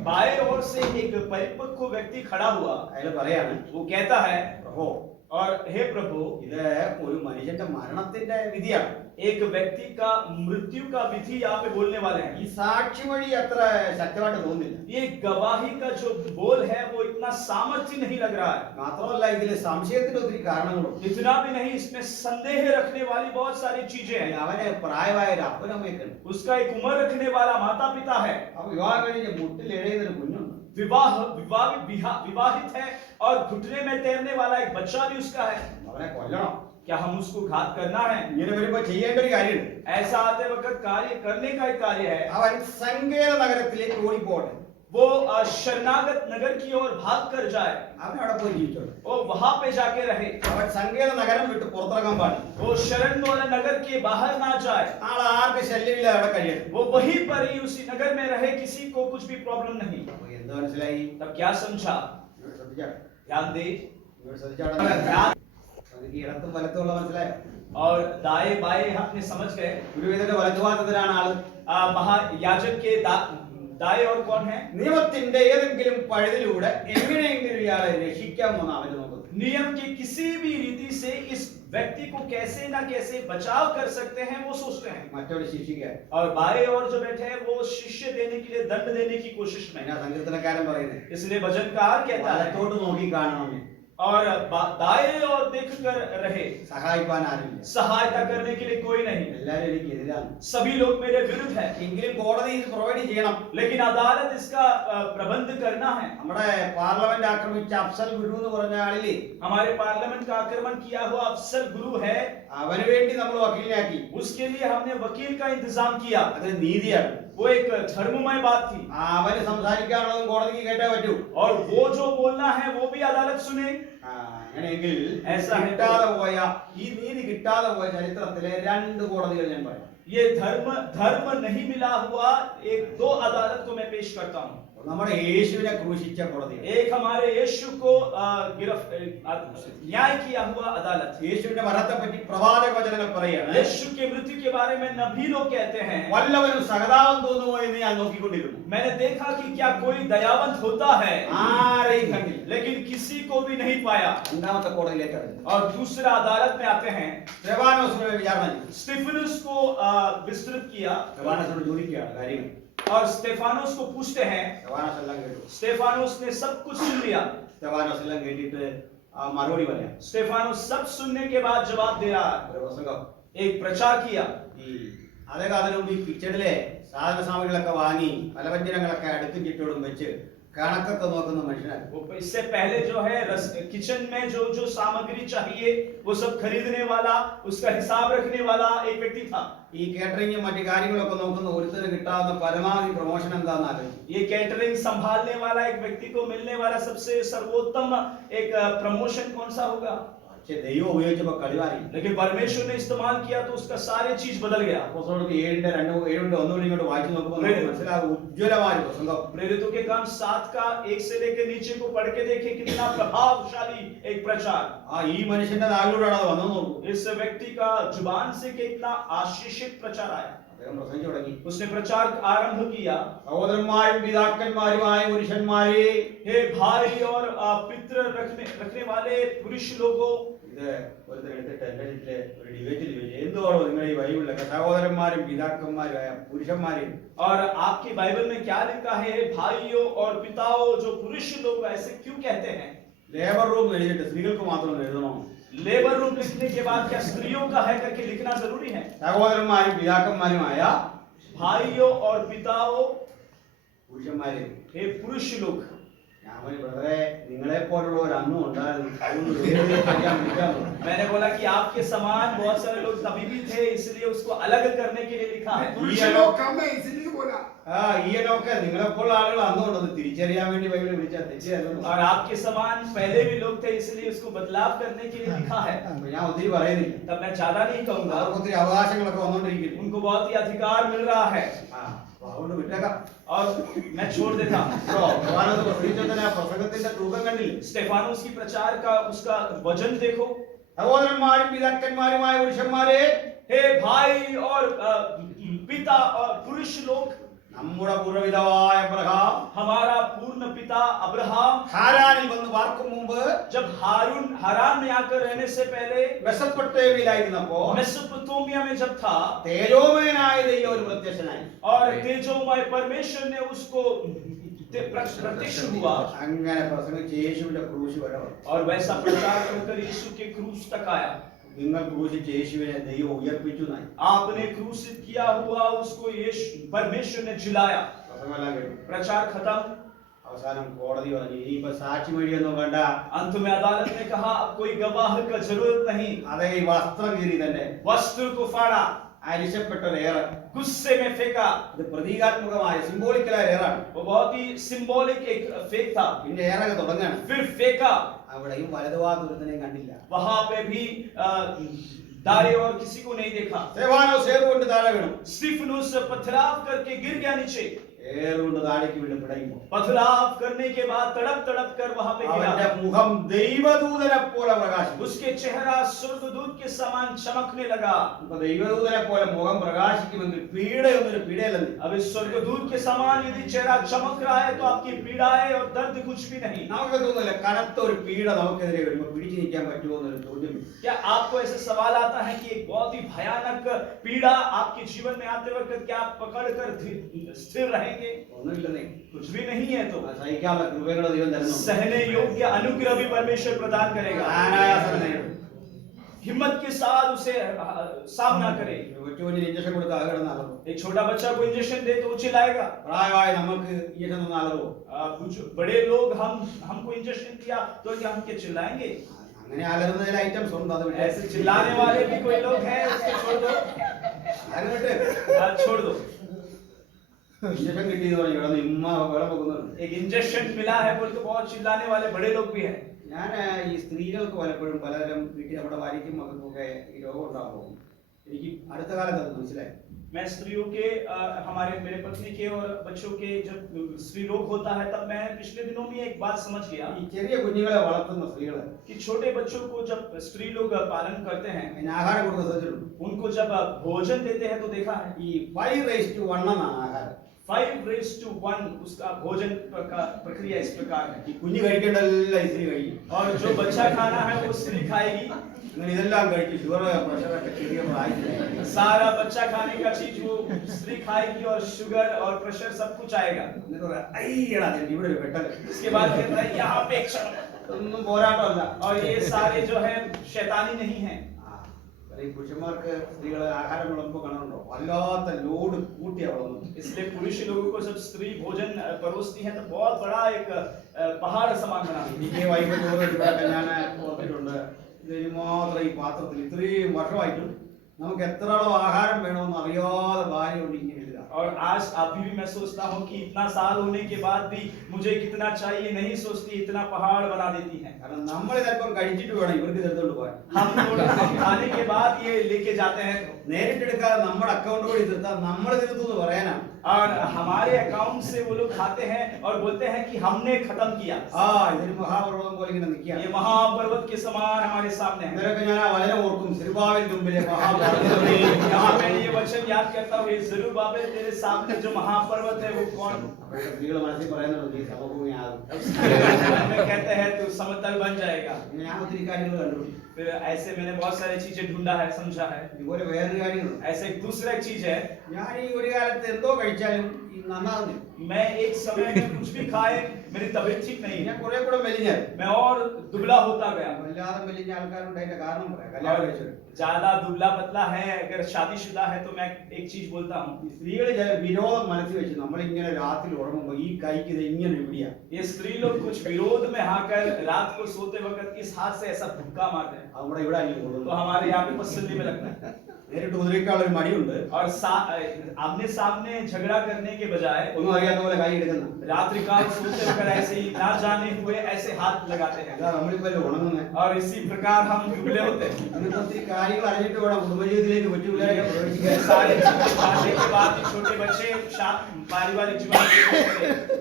बाएं ओर से एक परिपक्व व्यक्ति खड़ा हुआ. അയാൾ പറയാണ്, वो कहता है, പ്രഭോ, और हे प्रभु, ഇത് ഒരു മനുഷ്യന്റെ മരണത്തിന്റെ വിധിയാണ്. एक व्यक्ति का मृत्यु का विधि यहाँ पे बोलने वाले हैं. ഈ സാക്ഷിമൊഴി അത്ര ശക്തമായിട്ട് തോന്നുന്നില്ല. ये गवाही का जो बोल है वो इतना सामर्थ्य नहीं लग रहा है. മാത്രമല്ല ഇതിൽ സംശയത്തിന് ഒത്തിരി കാരണങ്ങളുണ്ട്. इतना भी नहीं, इसमें संदेह रखने वाली बहुत सारी चीजें हैं. അവന് പ്രായമായ ഒരു അപ്പനമ്മയൊക്കെ ഉണ്ട്. उसका एक उम्र रखने वाला माता पिता है. അപ്പൊ വിവാഹം കഴിഞ്ഞ് മുട്ടിൽ എഴുതുന്ന ഒരു കുഞ്ഞുണ്ട്. विवाहित है और घुटने में तैरने वाला एक बच्चा भी उसका है. അവനെ കൊല്ലണം. क्या हम उसको घात करना है? ഇങ്ങനെ വരുമ്പോ ചെയ്യേണ്ട ഒരു കാര്യമുണ്ട്. ऐसा आते वक्त कार्य करने का एक कार्य है. അവൻ സങ്കേത നഗരത്തിലേക്ക് ഓടിപ്പോട്ടെ. वो शरणागत नगर की ओर भाग कर जाए. അവൻ അവിടെ പോയി ജീവിച്ചോട്ടെ. वो वहां पे जाके रहे. അവൻ സങ്കേത നഗരം വിട്ട് പുറത്തിറങ്ങാൻ പാടില്ല. वो शरण वाले नगर के बाहर ना जाए. ആളെ ആർക്ക് ശല്യമില്ല അവിടെ കഴിയണം. वो वहीं पर ही उसी नगर में रहे, किसी को कुछ भी प्रॉब्लम नहीं. അപ്പൊ എന്ത് മനസ്സിലായി? तब क्या समझा? ഇവിടെ ശ്രദ്ധിച്ചാ? ध्यान दे. ഇവിടെ ശ്രദ്ധിച്ചാടാ? അതിന് ഇടത്തും വലത്തുമുള്ള മനസ്സിലായോ? और दाएं बाएं आपने समझ गए. പുരോഹിതന്റെ വലതുഭാഗത്തിലാണ് ആള്. महायाजक के दाएं और कौन है? നിയമത്തിന്റെ ഏതെങ്കിലും പഴുതിലൂടെ എങ്ങനെയെങ്കിലും ഇയാളെ രക്ഷിക്കാമെന്ന് അവന് നോക്കുന്നത്. नियम के किसी भी रीति से इस व्यक्ति को कैसे ना कैसे बचाव कर सकते हैं वो सोचते हैं. മറ്റൊരു ശിക്ഷിക്കാൻ. और बाएं ओर जो बैठे हैं वो शिष्य देने के लिए, दंड देने की कोशिश में. അതിനാ സങ്കീർത്തനക്കാരൻ പറയുന്നത്, इसलिए भजनकार कहता है വലത്തോട്ട് നോക്കി കാണണം. और दाएं और देख कर रहे, സഹായിപ്പാൻ ആരുമില്ല. सहायता करने के लिए कोई नहीं, എല്ലാവരും എനിക്ക് എതിരാണ്. सभी लोग मेरे विरुद्ध है। എങ്കിലും കോടതി ഇത് പ്രൊവൈഡ് ചെയ്യണം. लेकिन अदालत इसका प्रबंध करना है। നമ്മുടെ പാർലമെന്റ് ആക്രമിച്ച അഫ്സൽ ഗുരു എന്ന് പറഞ്ഞ ആളില്ലേ, हमारे पार्लियामेंट का आक्रमण किया हुआ अफसर गुरु है, അവന് വേണ്ടി നമ്മൾ വക്കീലിനാക്കി. उसके लिए हमने वकील का इंतजाम किया। അത് നീതിയാണ്. वो एक धर्ममय बात थी, അവന് സംസാരിക്കാനുള്ളതും കോടതിക്ക് കേട്ടേ പറ്റൂ. और वो जो बोलना है वो भी अदालत सुने। അങ്ങനെയെങ്കിൽ ऐसा है കിട്ടാതെ പോയ ഈ നീതി കിട്ടാതെ പോയ ചരിത്രത്തിലെ 2 കോടതികൾ ഞാൻ പറയാം. ये धर्म नहीं मिला हुआ 2 अदालत को मैं पेश करता हूँ। നമ്മുടെ യേശുവിനെ ക്രൂശിച്ച കോടതി, एक हमारे यीशु को न्याय किया हुआ अदालत। യേശുവിന്റെ മരണത്തെ പറ്റി പ്രവാചക വചനങ്ങൾ പറയുകയാണ്. यीशु की मृत्यु के बारे में नबी लोग कहते हैं, വല്ലവനും സഹതാപം തോന്നുമോ എന്ന് ഞാൻ നോക്കിക്കൊണ്ടിരുന്നു. मैंने देखा कि क्या कोई दयावंत होता है, ആരെയും കണ്ടില്ല. लेकिन किसी को भी नहीं पाया। രണ്ടാമത്തെ കോടതിയിലേക്ക് ഇറങ്ങി. और दूसरा अदालत में आते हैं, സ്തെഫാനോസിനെ വിചാരണ ചെയ്തു. स्टीफनुस को विस्तृत किया, സ്തെഫാനോസിനോട് ചോദിക്കുകയാണ് കാര്യങ്ങൾ. और स्टेफानोस को पूछते हैं। സ്തെഫാനോസ് എല്ലാം കേട്ടു. स्टेफानोस ने सब कुछ सुन लिया। സ്തെഫാനോസ് എല്ലാം കേട്ടിട്ട് മറുപടി പറയാം. स्टेफानोस सब सुनने के बाद जवाब दे रहा है, ഒരു പ്രസംഗം. एक प्रचार किया। അതൊക്കെ അതിനു മുമ്പ് ഈ കിച്ചണിലെ സാധന സാമഗ്രികളൊക്കെ വാങ്ങി പലവ്യഞ്ജനങ്ങളൊക്കെ അടുക്കും ചിട്ടോടും വെച്ച് കണക്കൊക്കെ നോക്കുന്ന മനുഷ്യനാണ്. इससे पहले जो है किचन में जो जो सामग्री चाहिए वो सब खरीदने वाला, उसका हिसाब रखने वाला एक व्यक्ति था। ഈ കേറ്ററിംഗും മറ്റു കാര്യങ്ങളൊക്കെ നോക്കുന്ന ഒരുത്തന് കിട്ടാവുന്ന പരമാവധി പ്രൊമോഷൻ എന്താണെന്ന് ആലോചിച്ചു. ये कैटरिंग संभालने वाला एक व्यक्ति को मिलने वाला सबसे सर्वोत्तम एक प्रमोशन कौन सा होगा? പക്ഷെ ദൈവം ഉപയോഗിച്ചപ്പോ കളിവാരി. लेकिन परमेश्वर ने इस्तेमाल किया तो उसका सारे चीज बदल गया। അപ്പോസ്തലർക്ക് 7:2 ഒന്നുകൂടി ഇങ്ങോട്ട് വായിച്ചു നോക്കുമ്പോൾ നമുക്ക് മനസ്സിലാകും ഉജ്ജ്വലമായ പ്രസംഗം. प्रेरितों के काम 7 का 1 से लेकर नीचे को पढ़ के देखें कितना प्रभावशाली एक प्रचार। ഈ മനുഷ്യന്റെ നാവിലൂടെയാണ് അത് വന്നു നോക്കൂ. इस व्यक्ति का जुबान से कितना आशीषित प्रचार आया। അദ്ദേഹം പ്രസംഗിച്ചു തുടങ്ങി. उसने प्रचार आरंभ किया, സഹോദരന്മാരും പിതാക്കന്മാരുമായ പുരുഷന്മാരെ, हे भाई और पितृ रखने वाले पुरुष लोगों। ഇത് ഒരുത്തർ എടുത്തിട്ട് എന്റെ വീട്ടിലെ ഒരു ഡിബേറ്റിൽ ചോദിച്ചു, എന്തുവാണോ നിങ്ങൾ ഈ ബൈബിളിലൊക്കെ സഹോദരന്മാരും പിതാക്കന്മാരുമായ പുരുഷന്മാരെയും? और आपकी बाइबल में क्या लिखा है, भाइयों और पिताओं जो पुरुष लोग ऐसे क्यों कहते हैं? ലേബർ റൂം എഴുതിയിട്ട് സ്ത്രീകൾക്ക് മാത്രം എഴുതണോ? लेबर रूम लिखने के बाद क्या स्त्रियों का है करके लिखना जरूरी है? സഹോദരന്മാരും പിതാക്കന്മാരുമായ भाइयों और पिताओं പുരുഷന്മാരെയും. हे पुरुष लोग। ഞാൻ പറഞ്ഞു, ബ്രദറെ നിങ്ങളെ പോലുള്ളവർ അന്നും ഉണ്ടായിരുന്നു, അതുകൊണ്ട് വേർതിരിച്ചറിയാൻ വിളിക്കാമോ? मैंने बोला कि आपके समान बहुत सारे लोग तभी भी थे, इसलिए उसको अलग करने के लिए लिखा है। ഈയനൊക്കെ നിങ്ങളെപ്പോലുള്ള ആളുകൾ അന്നുകൊണ്ട് അത് തിരിച്ചറിയാൻ വേണ്ടി ബൈബിളിൽ വിളിച്ചാൽ തെറ്റിയായിരുന്നു. और आपके समान पहले भी लोग थे, इसलिए उसको बदलाव करने के लिए लिखा है। ഞാൻ ഒത്തിരി പറയുന്നില്ല. तब मैं ज्यादा नहीं कहूंगा, അവർക്ക് ഒത്തിരി അവകാശങ്ങളൊക്കെ വന്നുകൊണ്ടിരിക്കുന്നു. उनको बहुत ही अधिकार मिल रहा है അതുകൊണ്ട് വിട്ടേക്കാം. और मैं छोड़ देता हूं। പ്രസംഗത്തിന്റെ തൂക്കം കണ്ടില്ലേ? स्टेफानोस की प्रचार का उसका वजन देखो। സഹോദരന്മാരും പിതാക്കന്മാരുമായ പുരുഷന്മാരെ, हे भाई और पिता और पुरुष लोग, നമ്മുടെ പൂർവ്വപിതാവായ അബ്രഹാം हमारा पूर्ण पिता अब्राहम ഹാരാനിൽ വന്ന് പാർക്കും മുമ്പ്, जब हारान में आकर रहने से पहले, മെസൊപ്പൊട്ടേമിയയിലായിരുന്നപ്പോ मेसोपोटामिया में जब था, തേജോമയനായ ദൈവം ഒരു പ്രത്യക്ഷനായി. और तेजोमय परमेश्वर ने उसको प्रत्यक्ष हुआ, അങ്ങനെ പ്രസംഗിച്ച് യേശുവിന്റെ ക്രൂശ് വരെ വന്നു. और वैसा प्रचार कर यीशु के क्रूस तक आया। നിങ്ങൾ ക്രൂശിച്ച് യേശുവിനെ ദൈവം ഉയർപ്പിച്ചു എന്നായി. आपने क्रूसित किया हुआ उसको यीशु परमेश्वर ने जिलाया। പ്രസംഗമെല്ലാം കേട്ടു. प्रचार खत्म। അവസാനം കോടതി പറഞ്ഞു, ഇനിയിപ്പോ സാക്ഷി വഴിയൊന്നും വേണ്ട. अंत में अदालत ने कहा अब कोई गवाह का जरूरत नहीं। അതേ ഈ വസ്ത്രം കീറി തന്നെ वस्त्र को फाड़ा, അരിശപ്പെട്ട ഒരു ഏറ്. गुस्से में फेंका। ഇത് പ്രതീകാത്മകമായ സിംബോളിക്കലായ ഏറാണ്. वो बहुत ही सिंबॉलिक एक फेंक था। പിന്നെ ഏറൊക്കെ തുടങ്ങാണ്. फिर फेंका, അവിടെയും വലതുവാദൂരത്തിനെയും കണ്ടില്ല. वहां पे भी दाएं और किसी को नहीं देखा। സ്തെഫാനോസ് ഏറുകൊണ്ട് താഴെ വീണു. स्टीफनुस पथराव करके गिर गया नीचे। ഏറുകൊണ്ട് താഴേക്ക് വീണ് പിടയുമ്പോൾ पथराव करने के बाद तड़प कर वहां पे അവന്റെ गिरा। മുഖം ദൈവദൂതനെ പോലെ പ്രകാശിച്ചു. उसके चेहरा स्वर्गदूत के समान चमकने लगा। ഇപ്പൊ ദൈവദൂതനെ പോലെ മുഖം പ്രകാശിക്കുമെങ്കിൽ പീഡയൊന്നൊരു പീഡയല്ലെന്ന്. अब इस स्वर्गदूत के समान यदि चेहरा चमक रहा है तो आपकी पीड़ाएं और दर्द कुछ भी नहीं। നമുക്ക് തോന്നില്ല കനത്ത ഒരു പീഡ നമുക്കെതിരെ വരുമ്പോൾ പിടിച്ചു നിൽക്കാൻ പറ്റുമോ എന്നൊരു ചോദ്യം. क्या आपको ऐसे सवाल आता है कि एक बहुत ही भयानक पीड़ा आपके जीवन में आते वक्त क्या आप पकड़ कर स्थिर रहेंगे? करेंगे? ഒന്നുമില്ലെന്നേ. कुछ भी नहीं है तो സഹിക്കാനുള്ള കൃപകളോ ദൈവം തരുന്നു. सहने योग्य अनुग्रह भी परमेश्वर प्रदान करेगा। അനായാസം നേടും. हिम्मत के साथ उसे सामना करे। കൊച്ചു കുഞ്ഞിന് ഇഞ്ചക്ഷൻ കൊടുത്ത് അത് കിടന്നാലോ. एक छोटा बच्चा को इंजेक्शन दे तो वो चिल्लाएगा। പ്രായമായ നമുക്ക് ഇഞ്ചക്ഷൻ തന്നാലോ. कुछ बड़े लोग हमको इंजेक्शन दिया तो क्या हम क्या चिल्लाएंगे? അങ്ങനെ അലറുന്ന ചില ഐറ്റംസ് ഉണ്ട്. അത് വിട്ട് ऐसे चिल्लाने वाले भी कोई लोग हैं, उसको छोड़ दो। അത് വിട്ട് छोड़ दो। ഇഞ്ചക്ഷൻ കിട്ടിയെന്ന് പറഞ്ഞു ഇവിടെ നിന്ന് ഇമ്മ വെള്ളം വെക്കുന്നുണ്ട്. एक इंजेक्शन मिला है बोल के बहुत चिल्लाने वाले बड़े लोग भी हैं। ഞാൻ ഈ സ്ത്രീകൾക്ക് പലപ്പോഴും പലതരം വീട്ടിൽ നമ്മുടെ ഭാര്യയ്ക്കും മക്കൾക്കൊക്കെ ഈ രോഗം ഉണ്ടാകും. എനിക്ക് അടുത്ത കാലത്ത് അത് മനസ്സിലായി. मैं स्त्रियों के मेरे पत्नी के और बच्चों के जब स्त्री रोग होता है तब मैं पिछले दिनों में एक बात समझ गया ഈ ചെറിയ കുഞ്ഞുങ്ങളെ വളർത്തുന്ന സ്ത്രീകൾ कि छोटे बच्चों को जब स्त्री लोग पालन करते हैं, അതിന് ആഹാരം കൊടുക്കുന്ന ശ്രദ്ധിച്ചിട്ടുണ്ട്. उनको जब भोजन देते हैं तो देखा है ഈ 5:1 എന്നാണ് ആഹാരം. 5:1 उसका भोजन का प्रक्रिया इस प्रकार है। ഈ കുഞ്ഞ് കഴിക്കേണ്ടതെല്ലാം ഈ സ്ത്രീ കഴിക്കും. और जो बच्चा खाना है वो स्त्री खाएगी। അങ്ങനെ ഇതെല്ലാം കഴിച്ച് ഷുഗർ പ്രഷറൊക്കെ ചെറിയ പ്രായത്തിലായി. सारा बच्चा खाने का चीज वो स्त्री खाएगी और शुगर और प्रेशर सब कुछ आएगा। എന്നിട്ട് പറയാം, അയ്യടാ ഇവിടെ ഒരു വെട്ടൽ. इसके बाद कहता है यहाँ पे एक क्षण। ഒന്നും പോരാട്ടമല്ല. और ये सारे जो है शैतानी नहीं है। ഈ പുരുഷന്മാർക്ക് സ്ത്രീകൾ ആഹാരം വിളമ്പോ കാണുന്നുണ്ടോ, വല്ലാത്ത ലോഡ് കൂട്ടിയാ വളർന്നു. इसलिए पुरुष लोगों को जब स्त्री भोजन परोसती है तो बहुत बड़ा एक पहाड़ समान बनाती है। എനിക്ക് വൈകിട്ട് ചോറ് വെച്ചിട്ടൊക്കെ ഞാൻ ഓർത്തിട്ടുണ്ട്. ഇതിന് മാത്രം ഈ പാത്രത്തിൽ ഇത്രയും വർഷമായിട്ടും നമുക്ക് എത്രയോളം ആഹാരം വേണമെന്ന് അറിയാതെ ഭാര്യ കൊണ്ട് ഇങ്ങനെ ഇല്ല. और आज अभी भी मैं सोचता हूँ कि इतना साल होने के बाद भी मुझे कितना चाहिए नहीं सोचती, इतना पहाड़ बना देती है। കാരണം നമ്മൾ ചിലപ്പം കഴിച്ചിട്ട് വേണം ഇവർക്ക് എടുത്തോണ്ട് പോകാൻ. हम थोड़ा खाने के बाद ये लेके जाते हैं നേരിട്ടെടുക്കാതെ നമ്മുടെ അക്കൗണ്ട് വഴി തീർത്താൽ നമ്മൾ തീർത്തു പറയാനാണ്. और हमारे अकाउंट से वो लोग खाते हैं और बोलते हैं कि हमने खत्म किया। ഇതൊരു മഹാപർവ്വതം പോലെ ഇങ്ങനെ നിൽക്കുക. ये महापर्वत के समान हमारे सामने है। ഇവരൊക്കെ ഞാൻ ആ വചനം ഓർക്കും, സിറുബാബേലിന്റെ മുമ്പിലെ മഹാപർവ്വതം. यहाँ मैं ये वचन याद करता हूँ, ज़रूब्बाबेल तेरे सामने जो महापर्वत है वो कौन? സ്ത്രീകൾ മനസ്സിൽ പറയുന്നുണ്ട്, ഈ സമഭൂമിയാകും. कहते हैं तू समतल बन जाएगा। ഞാൻ ഒത്തിരി കാര്യങ്ങൾ കണ്ടു. फिर ऐसे मैंने बहुत सारी चीजें ढूंढा है, समझा है। ഇതുപോലെ വേറൊരു കാര്യങ്ങളുണ്ട്. ऐसे एक दूसरा एक चीज है, ഞാൻ ഈ ഒരു കാലത്ത് എന്തോ കഴിച്ചാലും ഈ നന്നാകുന്നില്ല. मैं एक समय में कुछ भी खाए मेरी तबीयत ठीक नहीं ഞാൻ है, കുറെ കൂടെ മെലിഞ്ഞാൽ मैं और दुबला होता गया। വല്ലാതെ മെലിഞ്ഞ ആൾക്കാരുണ്ട്. അതിന്റെ കാരണം പറയാം. കല്യാണം കഴിച്ചത് ज्यादा दुबला पतला है, अगर शादीशुदा है तो मैं एक चीज बोलता हूँ, ഈ സ്ത്രീകൾ ചില വിരോധം മനസ്സിൽ വെച്ച് നമ്മളിങ്ങനെ രാത്രി ഉറങ്ങുമ്പോ ഈ കൈക്ക് ഇത് ഇങ്ങനെ ഇവിടെയാ. ये स्त्री लोग कुछ विरोध में आकर रात को सोते वक्त इस हाथ से ऐसा धक्का मारते हैं നമ്മുടെ ഇവിടെ तो हमारे यहाँ पे पसंदी में लगता है। നേരിട്ട് ഉപദ്രവിക്കാനുള്ള ഒരു മടിയുണ്ട്. और आमने सामने झगड़ा करने के बजाय ഒന്നും അറിയാത്ത പോലെ കൈ എടുക്കുന്ന. रात्रि काल सोते वक्त ऐसे ही ना जाने हुए ऐसे हाथ लगाते हैं അതാ നമ്മളിപ്പോ ഉണങ്ങുന്നത്. और इसी प्रकार हम दुबले होते हैं। എന്നിട്ട് ഒത്തിരി കാര്യങ്ങൾ അറിഞ്ഞിട്ട് വേണം കുടുംബജീവിതത്തിലേക്ക് കൊച്ചു പിള്ളേരൊക്കെ പ്രവേശിക്കാൻ. सारे चीजें जानने के बाद भी छोटे बच्चे पारिवारिक जीवन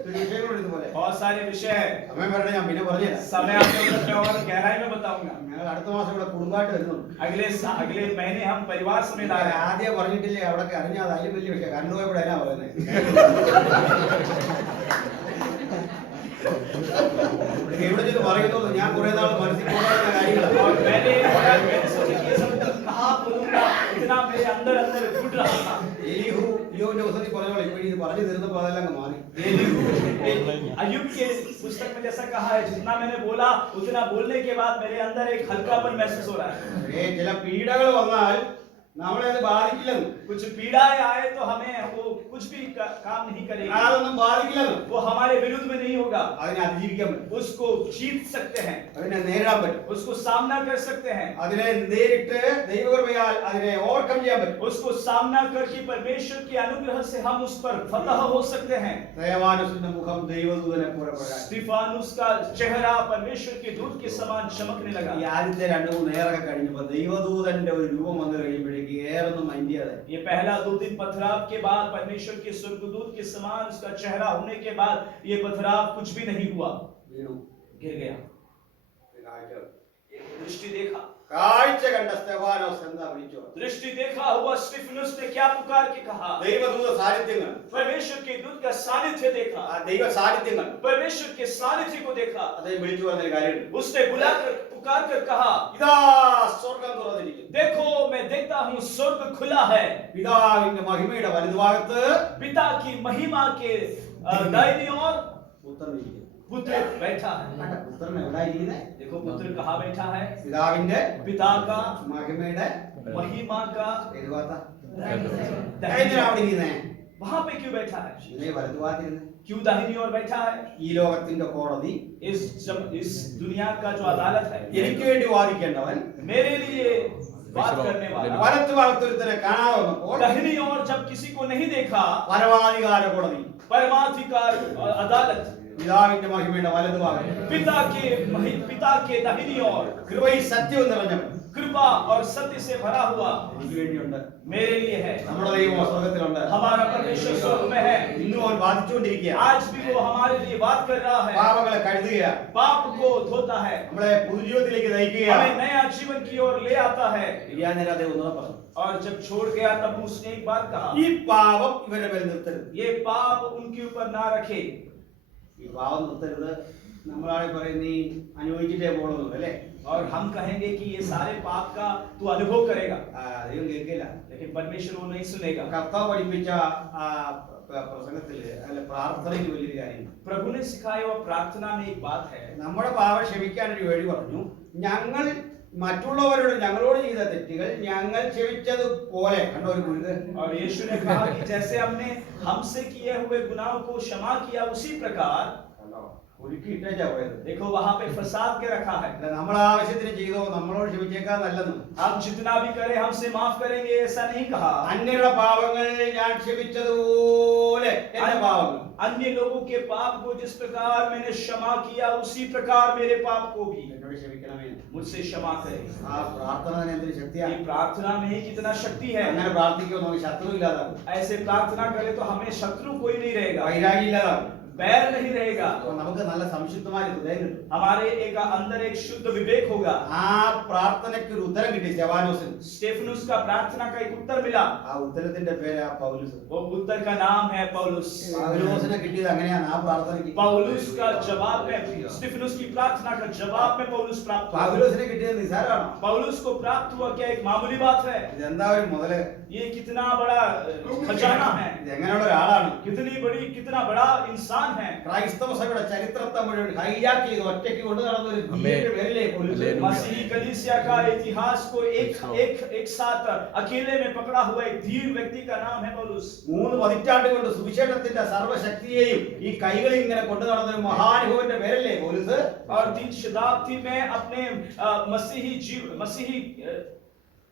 में വിഷയങ്ങളുണ്ട് ഇതുപോലെ. बहुत सारे विषय है। സമയം വരട്ടെ, ഞാൻ പിന്നെ പറഞ്ഞുതരാം. समय आपको मैं और गहराई में बताऊंगा। ഞങ്ങൾ അടുത്ത മാസം ഇവിടെ കുടുംബമായിട്ട് വരുന്നുണ്ട്. अगले महीने हम परिवार समेत आ रहे हैं। ആദ്യം പറഞ്ഞിട്ടില്ലേ അവിടൊക്കെ അറിഞ്ഞാൽ അതിലും വലിയ വിഷയം. കണ്ടു പോയപ്പോഴാ പറയുന്നത്. ഇവിടെ ചെന്ന് പറയുന്നത് ഞാൻ കുറെ നാൾ മനസ്സിൽ കൊണ്ടുവരുന്ന കാര്യങ്ങളാണ്. और मैंने सोचा कि ये सब कहाँ बोलूंगा, इतना मेरे अंदर अंदर घुट रहा था। യോന്റെ പുസ്തകത്തിൽ പറഞ്ഞോളൂ, ഇപ്പൊ ഇത് പറഞ്ഞു തീർന്നപ്പോൾ അതെല്ലാം അങ്ങ് മാറി. अय्यूब के पुस्तक में जैसा कहा है, जितना मैंने बोला उतना बोलने के बाद मेरे अंदर एक हल्कापन महसूस हो रहा है। ചില പീഡകൾ വന്നാൽ നമ്മളെ അത് ബാധിക്കില്ലെന്ന്. कुछ पीड़ाएं आए तो हमें वो कुछ भी काम नहीं करेगी, അതൊന്നും ബാധിക്കില്ലെന്ന്. वो हमारे विरुद्ध में नहीं होगा। അതിനെ അതിജീവിക്കാൻ പറ്റും. उसको जीत सकते हैं, അതിനെ നേരിടാൻ പറ്റും. उसको सामना कर सकते हैं, അതിനെ നേരിട്ട് ദൈവകൃപയാൽ അതിനെ ഓവർകം ചെയ്യാൻ പറ്റും. उसको सामना करके परमेश्वर के अनुग्रह से हम उस पर फतह हो सकते हैं। ദൈവാനുസന്റെ മുഖം ദൈവദൂതനെ പോലെ പ്രകാശിച്ചു. स्तिफानुस का चेहरा परमेश्वर के दूत के समान चमकने लगा। ഈ ആദ്യത്തെ 2-3 നേരൊക്കെ കഴിഞ്ഞപ്പോ ദൈവദൂതന്റെ ഒരു രൂപം വന്നു കഴിയുമ്പോഴേക്ക് ഏറൊന്നും മൈൻഡിയാതെ ये पहला 2 दिन पथराव के बाद परमेश्वर के स्वर्गदूत के समान उसका चेहरा होने के बाद ये पथराव कुछ भी नहीं हुआ, വീണു. गिर गया। दृष्टि देखा, കാഴ്ച കണ്ട സ്തെഫാനോസ് എന്താ വിളിച്ചു? दृष्टि देखा हुआ स्टीफनुस ने क्या पुकार के कहा? ദൈവദൂത സാന്നിധ്യങ്ങൾ, परमेश्वर के दूत का सानिध्य देखा, ആ ദൈവ സാന്നിധ്യങ്ങൾ परमेश्वर के सानिध्य को देखा। അദ്ദേഹം വിളിച്ചു പറഞ്ഞ കാര്യമുണ്ട്. उसने बुलाकर पुकार कर कहा, ഇതാ സ്വർഗം തുറന്നിരിക്കുന്നു, देखो मैं देखता हूँ स्वर्ग खुला है, പിതാവിന്റെ മഹിമയുടെ വലതുഭാഗത്ത് पिता की महिमा के दाहिनी ओर പുത്രൻ ഇരിക്കുന്നു. पुत्र बैठा है। കണ്ടോ? പുത്രൻ എവിടെ ഇരിക്കുന്നത്? देखो पुत्र कहाँ बैठा है? പിതാവിന്റെ पिता का മഹിമയുടെ महिमा का ഏത് ഭാഗത്താ? दाहिनी എന്തിനാ അവിടെ ഇരിക്കുന്നേ? वहां पे क्यों बैठा है? ഇതിനെ വലതുഭാഗത്തിരുന്ന് क्यों दाहिनी ओर बैठा है? ഈ ലോകത്തിന്റെ കോടതി इस दुनिया का जो अदालत है, എനിക്ക് വേണ്ടി वादिക്കേണ്ടവൻ मेरे लिए बात करने वाला, വലത്തുഭാഗത്തൊരുത്തനെ കാണാതെ വന്നപ്പോൾ दाहिनी ओर जब किसी को नहीं देखा, പരമാധികാര കോടതി परमाधिकार अदालत, പിതാവിന്റെ മഹിമയുടെ വലതുഭാഗം पिता के दाहिनी ओर കൃപയും സത്യവും നിറഞ്ഞവൻ कृपा और सत्य से भरा हुआ എനിക്ക് വേണ്ടിയുണ്ട്. मेरे लिए है। നമ്മുടെ ദൈവം സ്വർഗത്തിലുണ്ട്. हमारा परमेश्वर स्वर्ग में है। ഇന്നും അവൻ വാദിച്ചുകൊണ്ടിരിക്കുക. आज भी वो हमारे लिए बात कर रहा है, പാപങ്ങളെ കഴുകുക, पाप को धोता है, നമ്മളെ പുതുജീവിതത്തിലേക്ക് നയിക്കുക. हमें नया जीवन की ओर ले आता है। ഇരിയാൻ നേരം അദ്ദേഹം ഒന്നുകൂടെ പറഞ്ഞു, और जब छोड़ गया तब उसने एक बात कहा, ഈ പാപം ഇവരെ മേൽ നിർത്തരുത്. ये पाप उनके ऊपर ना रखे। ഈ പാപം നിർത്തരുത് നമ്മളാണ് പറയും നീ അനുഭവിച്ചിട്ടേ പോകണമെന്ന് അല്ലേ? और हम कहेंगे कि ये सारे पाप का तू अनुभव करेगा, ദൈവം കേൾക്കില്ല. लेकिन परमेश्वर वो नहीं सुनेगा। കർത്താവ് പഠിപ്പിച്ച ആ പ്രസംഗത്തില് അല്ല പ്രാർത്ഥനയ്ക്ക് വലിയൊരു കാര്യം, प्रभु ने सिखाया हुआ प्रार्थना में एक बात है, നമ്മുടെ പാപം ക്ഷമിക്കാനൊരു വഴി പറഞ്ഞു. ഞങ്ങൾ മറ്റുള്ളവരോട് ഞങ്ങളോട് ചെയ്ത തെറ്റുകൾ ഞങ്ങൾ ക്ഷമിച്ചതുപോലെ കണ്ട ഒരു കുഴുത്. और यीशु ने कहा कि जैसे हमने हमसे किए हुए गुनाहों को क्षमा किया उसी प्रकार, ഒരുക്കി ഇട്ടേച്ചാ പോയത്. देखो वहां पे फसाद के रखा है। അല്ല നമ്മൾ ആവശ്യത്തിന് ചെയ്തോ നമ്മളോട് ക്ഷമിച്ചേക്കാൻ നല്ലത്. हम जितना भी करें हमसे माफ करेंगे ऐसा नहीं कहा। അന്യരുടെ പാപങ്ങൾ ഞാൻ ക്ഷമിച്ചതുപോലെ എന്റെ പാപങ്ങൾ, अन्य लोगों के पाप को जिस प्रकार मैंने क्षमा किया उसी प्रकार मेरे पाप को भी എന്നോട് ക്ഷമിക്കണമേ. मुझसे क्षमा करे। ആ പ്രാർത്ഥന തന്നെ എന്തൊരു ശക്തിയാണ്. ये प्रार्थना में ही कितना शक्ति है। അങ്ങനെ പ്രാർത്ഥിക്കുമ്പോൾ നമുക്ക് ശത്രു ഇല്ലാതാകും, ऐसे प्रार्थना करे तो हमें शत्रु कोई नहीं रहेगा, വൈരാഗ്യം ഇല്ലാതാകും, बैर नहीं रहेगा, അപ്പൊ നമുക്ക് നല്ല സംശുദ്ധമായ ഹൃദയം കിട്ടും. हमारे एक अंदर एक शुद्ध विवेक होगा। ആ പ്രാർത്ഥനയ്ക്ക് ഒരു ഉത്തരം കിട്ടി സ്തെഫാനോസിന്. स्टेफनुस का प्रार्थना का एक उत्तर मिला, ആ ഉത്തരത്തിന്റെ പേരാ പൗലുസ്. वो उत्तर का नाम है पौलुस। പൗലോസിനെ കിട്ടിയത് അങ്ങനെയാണ് ആ പ്രാർത്ഥനയ്ക്ക്. पौलुस का जवाब में स्टेफनुस की प्रार्थना का जवाब में पौलुस प्राप्त हुआ। പൗലോസിനെ किटिയത് നിസാരമാണോ? पौलुस को प्राप्त हुआ क्या एक मामूली बात है? ഇതെന്താ ഒരു മുതല്? ये कितना बड़ा खजाना है, ഇത് എങ്ങനെയുള്ള ഒരാളാണ്? कितना बड़ा इंसान है। ക്രൈസ്തവ സഭയുടെ ചരിത്രത്തെ മുഴുവൻ ഹൈജാക്ക് ചെയ്ത് ഒറ്റയ്ക്ക് കൊണ്ടു നടന്ന ഒരു ധീരന്റെ പേരിലേ പൗലോസ്. मसीही कलीसिया का इतिहास को एक साथ अकेले में पकड़ा हुआ एक धीर व्यक्ति का नाम है पौलुस। 3 പതിറ്റാണ്ട് കൊണ്ട് സുവിശേഷത്തിന്റെ സർവ്വശക്തിയെയും ഈ കൈകളിൽ ഇങ്ങനെ കൊണ്ടു നടന്ന ഒരു മഹാനുഭവന്റെ പേരല്ലേ പൗലോസ്. और 3 शताब्दी में अपने मसीही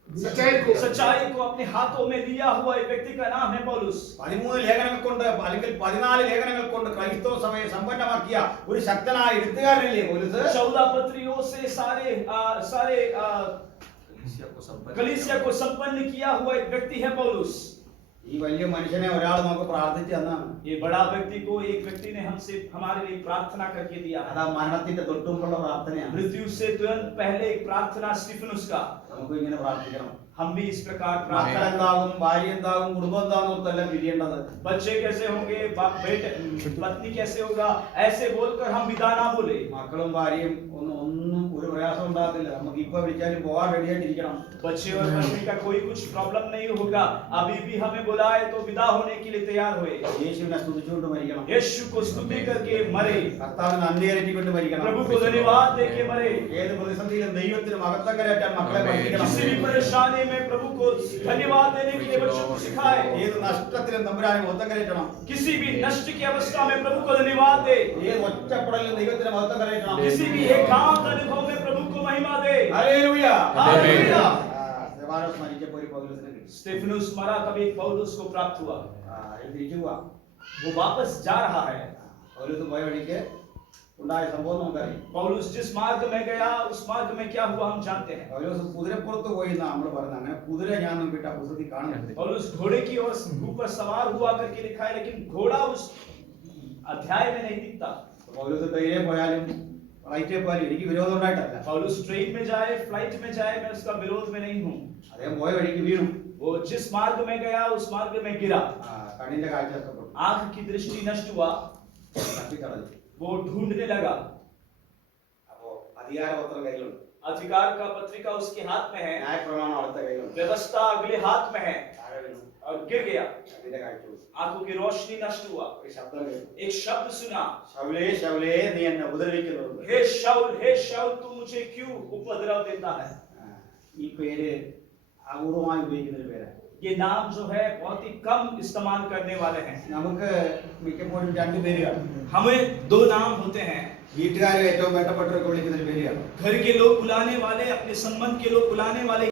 सच्चाई को अपने हाथों में लिया हुआ एक व्यक्ति का नाम है पौलुस। 13 ലേഖനങ്ങൾ കൊണ്ട് അല്ലെങ്കിൽ 14 ലേഖനങ്ങൾ കൊണ്ട് ക്രൈസ്തവ സഭയെ സമ്പന്നമാക്കിയ ഒരു ശക്തനായ എഴുത്തുകാരനല്ലേ പൗലോസ്. 14 पत्रियों से सारे कलीसिया को संपन्न किया हुआ एक व्यक्ति है पौलुस। ഈ വലിയ മനുഷ്യനെ ഒരാൾ നമുക്ക് പ്രാർത്ഥിച്ചു തന്നാണ്. ये बड़ा व्यक्ति को एक व्यक्ति ने हमसे हमारे लिए प्रार्थना करके दिया है। അതാ മരണത്തിന്റെ തൊട്ടുമുമ്പുള്ള പ്രാർത്ഥനയാണ്. मृत्यु से तुरंत पहले एक प्रार्थना स्टीफनुस का। നമുക്ക് ഇങ്ങനെ പ്രാർത്ഥിക്കണം. हम भी इस प्रकार മക്കൾ प्रार्थना, എന്താകും, ഭാര്യ എന്താകും, കുടുംബം എന്താകും പിരിയേണ്ടത്. बच्चे कैसे होंगे, बेटे पत्नी कैसे होगा, ऐसे बोलकर हम विदा ना बोले। മക്കളും ഭാര്യയും ഒന്നും ഒരു പ്രയാസം ഉണ്ടാകത്തില്ല. നമുക്ക് ഇപ്പൊ വിളിച്ചാലും പോകാൻ റെഡിയായിട്ടിരിക്കണം. बच्चे और पत्नी का कोई कुछ प्रॉब्लम नहीं होगा, अभी भी हमें बुलाए तो विदा होने के लिए तैयार हुए। യേശുവിനെ സ്തുതിച്ചുകൊണ്ട് മരിക്കണം. यीशु को स्तुति करके मरे, കർത്താവിന് നന്ദി അരറ്റിക്കൊണ്ട് മരിക്കണം. प्रभु को धन्यवाद देके मरे। ഏത് പ്രതിസന്ധിയിലും ദൈവത്തിന് മഹത്വം കരയറ്റാൻ മക്കളെ പഠിപ്പിക്കണം. किसी भी परेशानी में प्रभु को धन्यवाद देने के लिए बच्चों को सिखाए। ഏത് നഷ്ടത്തിലും തമ്പുരാനെ മഹത്വം കരയറ്റണം. किसी भी नष्ट की अवस्था में प्रभु को धन्यवाद दे। ഏത് ഒറ്റപ്പെടലിലും ദൈവത്തിന് മഹത്വം കരയറ്റണം. किसी भी एकांत अनुभव में प्रभु को महिमा दे। ഹല്ലേലൂയ. हालेलुया। സ്തെഫാനോസ് മരിച്ചപ്പോൾ ഒരു പൗലോസിനെ കിട്ടി. स्टेफनुस मरा तब एक पौलुस को प्राप्त हुआ। തിരിച്ചു പോവാ. वो वापस जा रहा है। പൗലോസ് പോയ വഴിക്ക് ഉണ്ടായ സംഭവം നമുക്കറിയാം. पौलुस जिस मार्ग में गया उस मार्ग में क्या हुआ हम जानते हैं। പൗലോസ് കുതിരപ്പുറത്ത് പോയി എന്നാ നമ്മൾ പറഞ്ഞത്. അങ്ങനെ കുതിര ഞാൻ നോക്കിയിട്ട് ആ പുസ്തകത്തിൽ കാണുന്നുണ്ട്. पौलुस घोड़े की ओर ऊपर सवार हुआ करके लिखा है, लेकिन घोड़ा उस अध्याय में नहीं दिखता। പൗലോസ് ധൈര്യം പോയാലും ഫ്ലൈറ്റിൽ പോയാലും എനിക്ക് വിരോധം ഉണ്ടായിട്ടല്ല. पौलुस ट्रेन में जाए, फ्लाइट में जाए, मैं उसका विरोध में नहीं हूँ। അദ്ദേഹം പോയ വഴിക്ക് വീണു. वो जिस मार्ग में गया उस मार्ग में गिरा, കണ്ണിന്റെ കാഴ്ച നഷ്ടപ്പെട്ടു, आंख की दृष्टि नष्ट हुआ, തട്ടിക്കളഞ്ഞു. वो ढूंढने लगा। അപ്പോ അധികാരപത്രം കയ്യിലുണ്ട്, अधिकार का पत्रिका उसके हाथ में है, ന്യായപ്രമാണം അടുത്ത കയ്യിലുണ്ട്. व्यवस्था अगले हाथ में है, താഴെ വീണു, और गिर गया, കണ്ണിന്റെ കാഴ്ച പോയി. आंखों की रोशनी नष्ट हुआ। ഒരു ശബ്ദം കേട്ടു, एक शब्द सुना, ശൗലേ ശൗലേ നീ എന്നെ ഉപദ്രവിക്കുന്നത്. हे शाऊल तू मुझे क्यों उपद्रव देता है। ഈ പേര് അപൂർവമായി ഉപയോഗിക്കുന്ന ഒരു പേരാണ്. ये नाम जो है बहुत ही कम इस्तेमाल करने वाले हैं। നമുക്ക് മിക്കപ്പോഴും രണ്ട് പേരുകൾ, हमें दो नाम होते हैं। വീട്ടുകാരെ ഏറ്റവും വേണ്ടപ്പെട്ടവരൊക്കെ വിളിക്കുന്ന ഒരു പേരുകൾ, घर के लोग बुलाने वाले, अपने संबंध के लोग बुलाने वाले